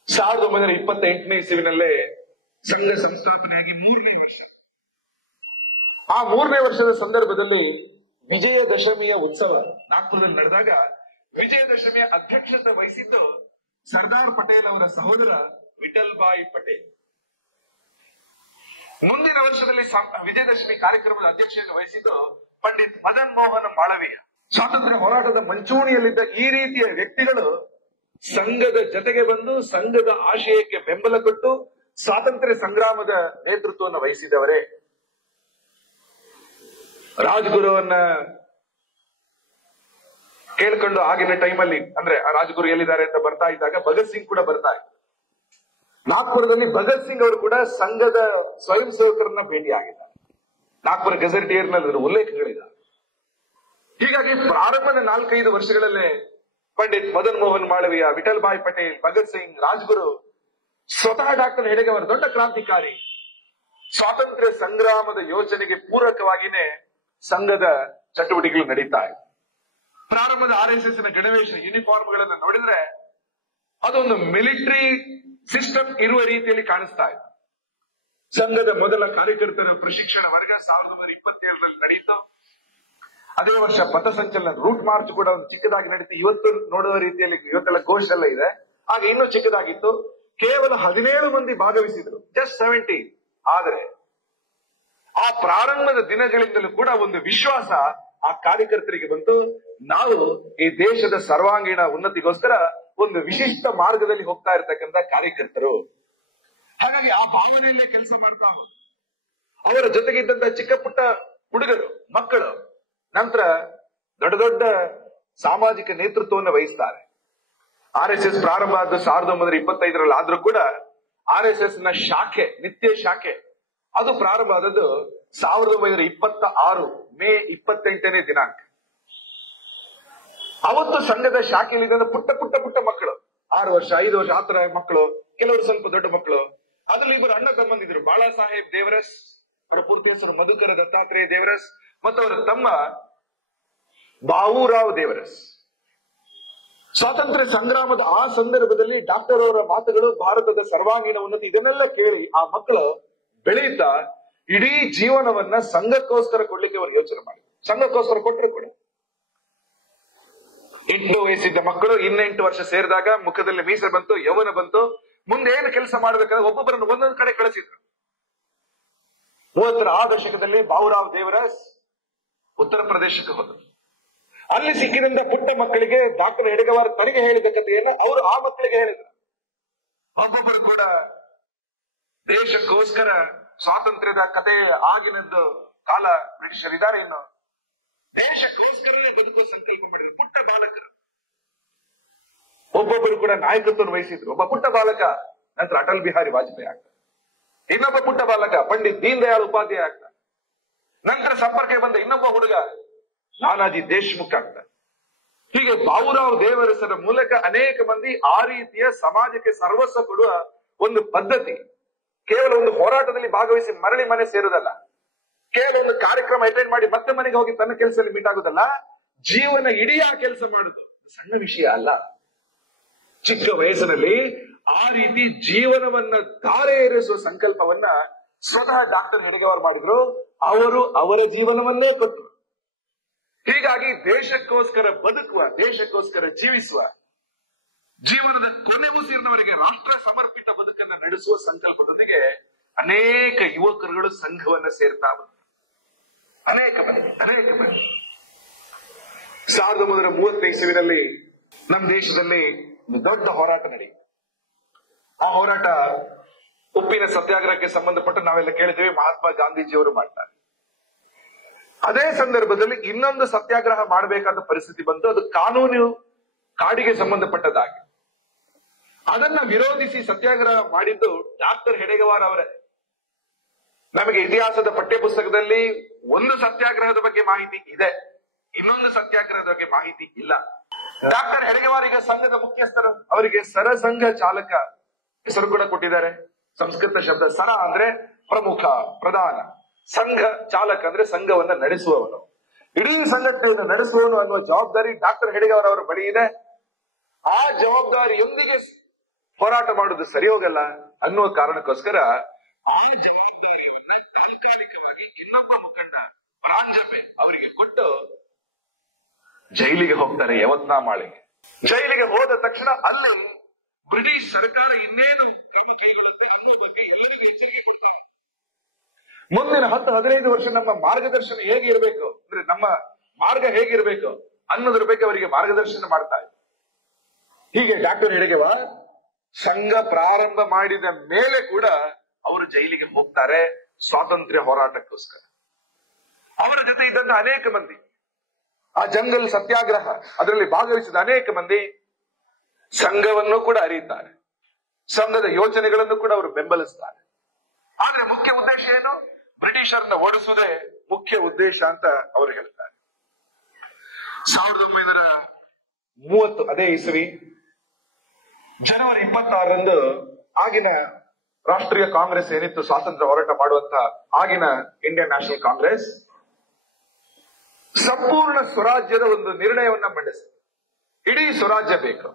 1928ನೇ ಇಸ್ವಿನಲ್ಲೇ ಸಂಘ ಸಂಸ್ಥಾಪನೆಯಾಗಿ 3ನೇ ವರ್ಷ. ಆ 3ನೇ ವರ್ಷದ ಸಂದರ್ಭದಲ್ಲಿ ವಿಜಯದಶಮಿಯ ಉತ್ಸವ ನಾಗ್ಪುರದಲ್ಲಿ ನಡೆದಾಗ ವಿಜಯದಶಮಿಯ ಅಧ್ಯಕ್ಷತೆ ವಹಿಸಿದ್ದು ಸರ್ದಾರ್ ಪಟೇಲ್ ಅವರ ಸಹೋದರ ವಿಠಲ್ ಭಾಯ್ ಪಟೇಲ್. ಮುಂದಿನ ವರ್ಷದಲ್ಲಿ ವಿಜಯದಶಮಿ ಕಾರ್ಯಕ್ರಮದ ಅಧ್ಯಕ್ಷತೆಯನ್ನು ವಹಿಸಿದ್ದು ಪಂಡಿತ್ ಮದನ್ ಮೋಹನ್ ಮಾಳವೀಯ. ಸ್ವಾತಂತ್ರ್ಯ ಹೋರಾಟದ ಮಂಚೂಣಿಯಲ್ಲಿದ್ದ ಈ ರೀತಿಯ ವ್ಯಕ್ತಿಗಳು ಸಂಘದ ಜೊತೆಗೆ ಬಂದು ಸಂಘದ ಆಶಯಕ್ಕೆ ಬೆಂಬಲ ಕೊಟ್ಟು ಸ್ವಾತಂತ್ರ್ಯ ಸಂಗ್ರಾಮದ ನೇತೃತ್ವವನ್ನು ವಹಿಸಿದವರೇ. ರಾಜ್ಗುರುವನ್ನ ಕೇಳ್ಕೊಂಡು ಆಗಿನ ಟೈಮಲ್ಲಿ, ಅಂದ್ರೆ ಆ ರಾಜ್ಗುರು ಎಲ್ಲಿದ್ದಾರೆ ಅಂತ ಬರ್ತಾ ಇದ್ದಾಗ ಭಗತ್ ಸಿಂಗ್ ಕೂಡ ಬರ್ತಾ ಇದ್ರು. ನಾಗ್ಪುರದಲ್ಲಿ ಭಗತ್ ಸಿಂಗ್ ಅವರು ಕೂಡ ಸಂಘದ ಸ್ವಯಂ ಸೇವಕರನ್ನ ಭೇಟಿಯಾಗಿದ್ದಾರೆ. ನಾಗ್ಪುರ ಗೆಜೆಟಿಯರ್ ನಲ್ಲಿ ಉಲ್ಲೇಖಗಳಿದೆ. ಹೀಗಾಗಿ ಪ್ರಾರಂಭದ 4-5 ವರ್ಷಗಳಲ್ಲೇ ಪಂಡಿತ್ ಮದನ್ ಮೋಹನ್ ಮಾಳವೀಯ, ವಿಠಲ್ ಭಾಯ್ ಪಟೇಲ್, ಭಗತ್ ಸಿಂಗ್, ರಾಜ್ಗುರು, ಸ್ವತಃ ಡಾಕ್ಟರ್ ಹೆಡ್ಗೇವಾರ್ ದೊಡ್ಡ ಕ್ರಾಂತಿಕಾರಿ, ಸ್ವಾತಂತ್ರ್ಯ ಸಂಗ್ರಾಮದ ಯೋಚನೆಗೆ ಪೂರಕವಾಗಿನೇ ಸಂಘದ ಚಟುವಟಿಕೆಗಳು ನಡೀತಾ ಇದೆ. ಪ್ರಾರಂಭದ RSS ನ ಗಣವೇಶ ಯೂನಿಫಾರ್ಮ್ಗಳನ್ನು ನೋಡಿದ್ರೆ ಅದೊಂದು ಮಿಲಿಟರಿ ಸಿಸ್ಟಮ್ ಇರುವ ರೀತಿಯಲ್ಲಿ ಕಾಣಿಸ್ತಾ ಇದೆ. ಸಂಘದ ಮೊದಲ ಕಾರ್ಯಕರ್ತರ ಪ್ರಶಿಕ್ಷಣ ವರ್ಗ 1927ರಲ್ಲಿ ನಡೆಯಿತು. ಅದೇ ವರ್ಷ ಪಥಸಂಚಲನ ರೂಟ್ ಮಾರ್ಚ್ ಕೂಡ ಒಂದು ಚಿಕ್ಕದಾಗಿ ನಡೀತು. ಇವತ್ತು ನೋಡುವ ರೀತಿಯಲ್ಲಿ ಇವತ್ತೆಲ್ಲ ಘೋಷ ಎಲ್ಲ ಇದೆ, ಆಗ ಇನ್ನೂ ಚಿಕ್ಕದಾಗಿತ್ತು. ಕೇವಲ 17 ಮಂದಿ ಭಾಗವಹಿಸಿದ್ರು, ಜಸ್ಟ್ 17. ಆದರೆ ಆ ಪ್ರಾರಂಭದ ದಿನಗಳಿಂದಲೂ ಕೂಡ ಒಂದು ವಿಶ್ವಾಸ ಆ ಕಾರ್ಯಕರ್ತರಿಗೆ ಬಂತು, ನಾವು ಈ ದೇಶದ ಸರ್ವಾಂಗೀಣ ಉನ್ನತಿಗೋಸ್ಕರ ಒಂದು ವಿಶಿಷ್ಟ ಮಾರ್ಗದಲ್ಲಿ ಹೋಗ್ತಾ ಇರ್ತಕ್ಕಂಥ ಕಾರ್ಯಕರ್ತರು. ಹಾಗಾಗಿ ಆ ಭಾವನೆಯಲ್ಲೇ ಕೆಲಸ ಮಾಡ್ತಾ ಅವರ ಜೊತೆಗಿದ್ದಂತ ಚಿಕ್ಕ ಪುಟ್ಟ ಹುಡುಗರು, ಮಕ್ಕಳು ನಂತರ ದೊಡ್ಡ ದೊಡ್ಡ ಸಾಮಾಜಿಕ ನೇತೃತ್ವವನ್ನು ವಹಿಸ್ತಾರೆ. RSS ಪ್ರಾರಂಭ ಆದ 1925ರಲ್ಲಿ ಆದ್ರೂ ಕೂಡ RSS ನ ಶಾಖೆ, ನಿತ್ಯ ಶಾಖೆ ಅದು ಪ್ರಾರಂಭ ಆದದ್ದು 1926 ಮೇ 28ನೇ ದಿನಾಂಕ. ಅವತ್ತು ಸಂಘದ ಶಾಖೆಯಲ್ಲಿ ಪುಟ್ಟ ಪುಟ್ಟ ಪುಟ್ಟ ಮಕ್ಕಳು, 6 ವರ್ಷ 5 ವರ್ಷ ಆತರ ಮಕ್ಕಳು, ಕೆಲವರು ಸ್ವಲ್ಪ ದೊಡ್ಡ ಮಕ್ಕಳು. ಅದ್ರಲ್ಲಿ ಇಬ್ಬರು ಅಣ್ಣ ತಮ್ಮಂದಿದ್ರು, ಬಾಳಾ ಸಾಹೇಬ್ ದೇವರಸ್, ಅವರ ಪೂರ್ತಿ ಹೆಸರು ಮಧುಕರ ದತ್ತಾತ್ರೇಯ ದೇವರಸ್, ಮತ್ತು ಅವರ ತಮ್ಮ ಬಾವೂರಾವ್ ದೇವರಸ್. ಸ್ವಾತಂತ್ರ್ಯ ಸಂಗ್ರಾಮದ ಆ ಸಂದರ್ಭದಲ್ಲಿ ಡಾಕ್ಟರ್ ಅವರ ಮಾತುಗಳು, ಭಾರತದ ಸರ್ವಾಂಗೀಣ ಉನ್ನತಿ, ಇದನ್ನೆಲ್ಲ ಕೇಳಿ ಆ ಮಕ್ಕಳು ಬೆಳೆಯುತ್ತಾ ಇಡೀ ಜೀವನವನ್ನ ಸಂಘಕ್ಕೋಸ್ಕರ ಕೊಡ್ಲಿಕ್ಕೆ ಒಂದು ಯೋಚನೆ ಮಾಡಿ, ಸಂಘಕ್ಕೋಸ್ಕರ ಕೊಟ್ಟರು ಕೂಡ. 8 ವಯಸ್ಸಿದ್ದ ಮಕ್ಕಳು 8 ವರ್ಷ ಸೇರಿದಾಗ ಮುಖದಲ್ಲಿ ಮೀಸೆ ಬಂತು, ಯೌವನ ಬಂತು. ಮುಂದೆ ಏನು ಕೆಲಸ ಮಾಡಬೇಕಾದ್ರೆ ಒಬ್ಬೊಬ್ಬರನ್ನು ಒಂದೊಂದು ಕಡೆ ಕಳಿಸಿದ್ರು. 30ರ ಆ ದಶಕದಲ್ಲಿ ಬಾವೂರಾವ್ ದೇವರಸ್ ಉತ್ತರ ಪ್ರದೇಶಕ್ಕೆ ಹೋದರು. ಅಲ್ಲಿ ಸಿಕ್ಕಿದಂತ ಪುಟ್ಟ ಮಕ್ಕಳಿಗೆ ಡಾಕ್ಟರ್ ಹೆಡಗವಾರ್ ತನಗೆ ಹೇಳಿದ ಕಥೆಯನ್ನು ಅವರು ಆ ಮಕ್ಕಳಿಗೆ ಹೇಳಿದ್ರು. ಒಬ್ಬೊಬ್ಬರು ಕೂಡ ದೇಶಕ್ಕೋಸ್ಕರ ಸ್ವಾತಂತ್ರ್ಯದ ಕಥೆ, ಆಗಿನದ್ದು ಕಾಲ ಬ್ರಿಟಿಷರಿದ್ದಾರೆ, ಇನ್ನು ದೇಶಕ್ಕೋಸ್ಕರನೇ ಬದುಕುವ ಸಂಕಲ್ಪ ಮಾಡಿದ್ರು ಪುಟ್ಟ ಬಾಲಕರು. ಒಬ್ಬೊಬ್ಬರು ಕೂಡ ನಾಯಕತ್ವವನ್ನು ವಹಿಸಿದ್ರು. ಒಬ್ಬ ಪುಟ್ಟ ಬಾಲಕ ನಂತರ ಅಟಲ್ ಬಿಹಾರಿ ವಾಜಪೇಯಿ ಆಗ್ತಾರೆ, ಇನ್ನೊಬ್ಬ ಪುಟ್ಟ ಬಾಲಕ ಪಂಡಿತ್ ದೀನ್ ದಯಾಳ್ ಉಪಾಧ್ಯಾಯ ಆಗ್ತಾರೆ, ನಂತರ ಸಂಪರ್ಕಕ್ಕೆ ಬಂದ ಇನ್ನೊಬ್ಬ ಹುಡುಗ ನಾನಾಜಿ ದೇಶ್ಮುಖ್ ಆಗ್ತಾರೆ. ಹೀಗೆ ಬಾವೂರಾವ್ ದೇವರಸರ ಮೂಲಕ ಅನೇಕ ಮಂದಿ ಆ ರೀತಿಯ ಸಮಾಜಕ್ಕೆ ಸರ್ವಸ್ವ ಕೊಡುವ ಒಂದು ಪದ್ಧತಿ. ಕೇವಲ ಒಂದು ಹೋರಾಟದಲ್ಲಿ ಭಾಗವಹಿಸಿ ಮರಳಿ ಮನೆ ಸೇರುವುದಲ್ಲ, ಕೇವಲ ಒಂದು ಕಾರ್ಯಕ್ರಮ ಅಟೆಂಡ್ ಮಾಡಿ ಮತ್ತೆ ಮನೆಗೆ ಹೋಗಿ ತನ್ನ ಕೆಲಸದಲ್ಲಿ ಮೀಟ್ ಆಗುದಲ್ಲ, ಜೀವನ ಇಡೀ ಆ ಕೆಲಸ ಮಾಡುದು ಸಣ್ಣ ವಿಷಯ ಅಲ್ಲ. ಚಿಕ್ಕ ವಯಸ್ಸಿನಲ್ಲಿ ಆ ರೀತಿ ಜೀವನವನ್ನ ಧಾರೆ ಏರಿಸುವ ಸಂಕಲ್ಪವನ್ನ ಸ್ವತಃ ಡಾಕ್ಟರ್ ಹೆಡಗವಾರ್ ಮಾಡಿದ್ರು. ಅವರು ಅವರ ಜೀವನವನ್ನೇ ಕೊಟ್ಟರು. ಹೀಗಾಗಿ ದೇಶಕ್ಕೋಸ್ಕರ ಬದುಕುವ, ದೇಶಕ್ಕೋಸ್ಕರ ಜೀವಿಸುವ, ಜೀವನದ ಕೊನೆ ಉಸಿರಿನವರೆಗೆ ರಾಷ್ಟ್ರ ಸಮರ್ಪಿತ ಬದುಕನ್ನು ನಡೆಸುವ ಸಂಕಲ್ಪದೊಂದಿಗೆ ಅನೇಕ ಯುವಕರುಗಳು ಸಂಘವನ್ನ ಸೇರ್ತಾ ಬಂದರು. ಅನೇಕ ಮಂದಿ 1930 ಇಸವಿನಲ್ಲಿ ನಮ್ಮ ದೇಶದಲ್ಲಿ ದೊಡ್ಡ ಹೋರಾಟ ನಡೆಯಿತು. ಆ ಹೋರಾಟ ಉಪ್ಪಿನ ಸತ್ಯಾಗ್ರಹಕ್ಕೆ ಸಂಬಂಧಪಟ್ಟು ನಾವೆಲ್ಲ ಕೇಳಿದ್ದೇವೆ, ಮಹಾತ್ಮ ಗಾಂಧೀಜಿಯವರು ಮಾಡ್ತಾರೆ. ಅದೇ ಸಂದರ್ಭದಲ್ಲಿ ಇನ್ನೊಂದು ಸತ್ಯಾಗ್ರಹ ಮಾಡಬೇಕಾದ ಪರಿಸ್ಥಿತಿ ಬಂತು. ಅದು ಕಾನೂನು ಕಾಡಿಗೆ ಸಂಬಂಧಪಟ್ಟದಾಗಿ. ಅದನ್ನ ವಿರೋಧಿಸಿ ಸತ್ಯಾಗ್ರಹ ಮಾಡಿದ್ದು ಡಾಕ್ಟರ್ ಹೆಡಗವಾರ್ ಅವರೇ. ನಮಗೆ ಇತಿಹಾಸದ ಪಠ್ಯ ಪುಸ್ತಕದಲ್ಲಿ ಒಂದು ಸತ್ಯಾಗ್ರಹದ ಬಗ್ಗೆ ಮಾಹಿತಿ ಇದೆ, ಇನ್ನೊಂದು ಸತ್ಯಾಗ್ರಹದ ಬಗ್ಗೆ ಮಾಹಿತಿ ಇಲ್ಲ. ಡಾಕ್ಟರ್ ಹೆಡಗವಾರ್ ಈಗ ಸಂಘದ ಮುಖ್ಯಸ್ಥರು, ಅವರಿಗೆ ಸರಸಂಘ ಚಾಲಕ ಹೆಸರು ಕೂಡ ಕೊಟ್ಟಿದ್ದಾರೆ. ಸಂಸ್ಕೃತ ಶಬ್ದ ಸರ ಅಂದ್ರೆ ಪ್ರಮುಖ, ಪ್ರಧಾನ, ಸಂಘ ಚಾಲಕ ಅಂದ್ರೆ ಸಂಘವನ್ನ ನಡೆಸುವವನು. ಇಡೀ ಸಂಘಟನೆಯನ್ನು ನಡೆಸುವವನು ಅನ್ನುವ ಜವಾಬ್ದಾರಿ ಡಾಕ್ಟರ್ ಹೆಡಗವಾರ್ ಅವರ ಬಳಿ ಇದೆ. ಆ ಜವಾಬ್ದಾರಿಯೊಂದಿಗೆ ಹೋರಾಟ ಮಾಡುವುದು ಸರಿ ಹೋಗಲ್ಲ ಅನ್ನುವ ಕಾರಣಕ್ಕೋಸ್ಕರ ಇನ್ನೊಬ್ಬ ಮುಖಂಡ ರಾಜಪೆ ಅವರಿಗೆ ಕೊಟ್ಟು ಜೈಲಿಗೆ ಹೋಗ್ತಾರೆ, ಯವತ್ನಾಮಾಳಿಗೆ. ಜೈಲಿಗೆ ಹೋದ ತಕ್ಷಣ ಅಲ್ಲಿ ಬ್ರಿಟಿಷ್ ಸರ್ಕಾರ ಇನ್ನೇನು ಕ್ರಮ ಕೈಗೊಳ್ಳುತ್ತೆ ಅನ್ನೋ ಬಗ್ಗೆ ಎಲ್ಲರಿಗೆ ಎಚ್ಚರಿಕೆ ಕೊಡ್ತಾರೆ. ಮುಂದಿನ 10-15 ವರ್ಷ ನಮ್ಮ ಮಾರ್ಗದರ್ಶನ ಹೇಗೆ ಇರಬೇಕು, ಅಂದ್ರೆ ನಮ್ಮ ಮಾರ್ಗ ಹೇಗಿರಬೇಕು ಅನ್ನೋದ್ರ ಬಗ್ಗೆ ಅವರಿಗೆ ಮಾರ್ಗದರ್ಶನ ಮಾಡ್ತಾ ಇದ್ದಾರೆ. ಹೀಗೆ ಡಾಕ್ಟರ್ ಹೆಡಗವಾರ್ ಸಂಘ ಪ್ರಾರಂಭ ಮಾಡಿದ ಮೇಲೆ ಕೂಡ ಅವರು ಜೈಲಿಗೆ ಹೋಗ್ತಾರೆ ಸ್ವಾತಂತ್ರ್ಯ ಹೋರಾಟಕ್ಕೋಸ್ಕರ. ಅವರ ಜೊತೆ ಇದ್ದಂತ ಅನೇಕ ಮಂದಿ, ಆ ಜಂಗಲ್ ಸತ್ಯಾಗ್ರಹ ಅದರಲ್ಲಿ ಭಾಗವಹಿಸಿದ ಅನೇಕ ಮಂದಿ ಸಂಘವನ್ನು ಕೂಡ ಅರಿಯುತ್ತಾರೆ, ಸಂಘದ ಯೋಚನೆಗಳನ್ನು ಕೂಡ ಅವರು ಬೆಂಬಲಿಸ್ತಾರೆ. ಆದ್ರೆ ಮುಖ್ಯ ಉದ್ದೇಶ ಏನು? ಬ್ರಿಟಿಷರನ್ನ ಓಡಿಸುವುದೇ ಮುಖ್ಯ ಉದ್ದೇಶ ಅಂತ ಅವರು ಹೇಳ್ತಾರೆ. 1930 ಅದೇ ಇಸವಿ ಜನವರಿ 26ರಂದು ಆಗಿನ ರಾಷ್ಟ್ರೀಯ ಕಾಂಗ್ರೆಸ್ ಏನಿತ್ತು, ಸ್ವಾತಂತ್ರ್ಯ ಹೋರಾಟ ಮಾಡುವಂತ ಆಗಿನ ಇಂಡಿಯನ್ ನ್ಯಾಷನಲ್ ಕಾಂಗ್ರೆಸ್ ಸಂಪೂರ್ಣ ಸ್ವರಾಜ್ಯದ ಒಂದು ನಿರ್ಣಯವನ್ನ ಮಂಡಿಸಿದೆ. ಇಡೀ ಸ್ವರಾಜ್ಯ ಬೇಕು,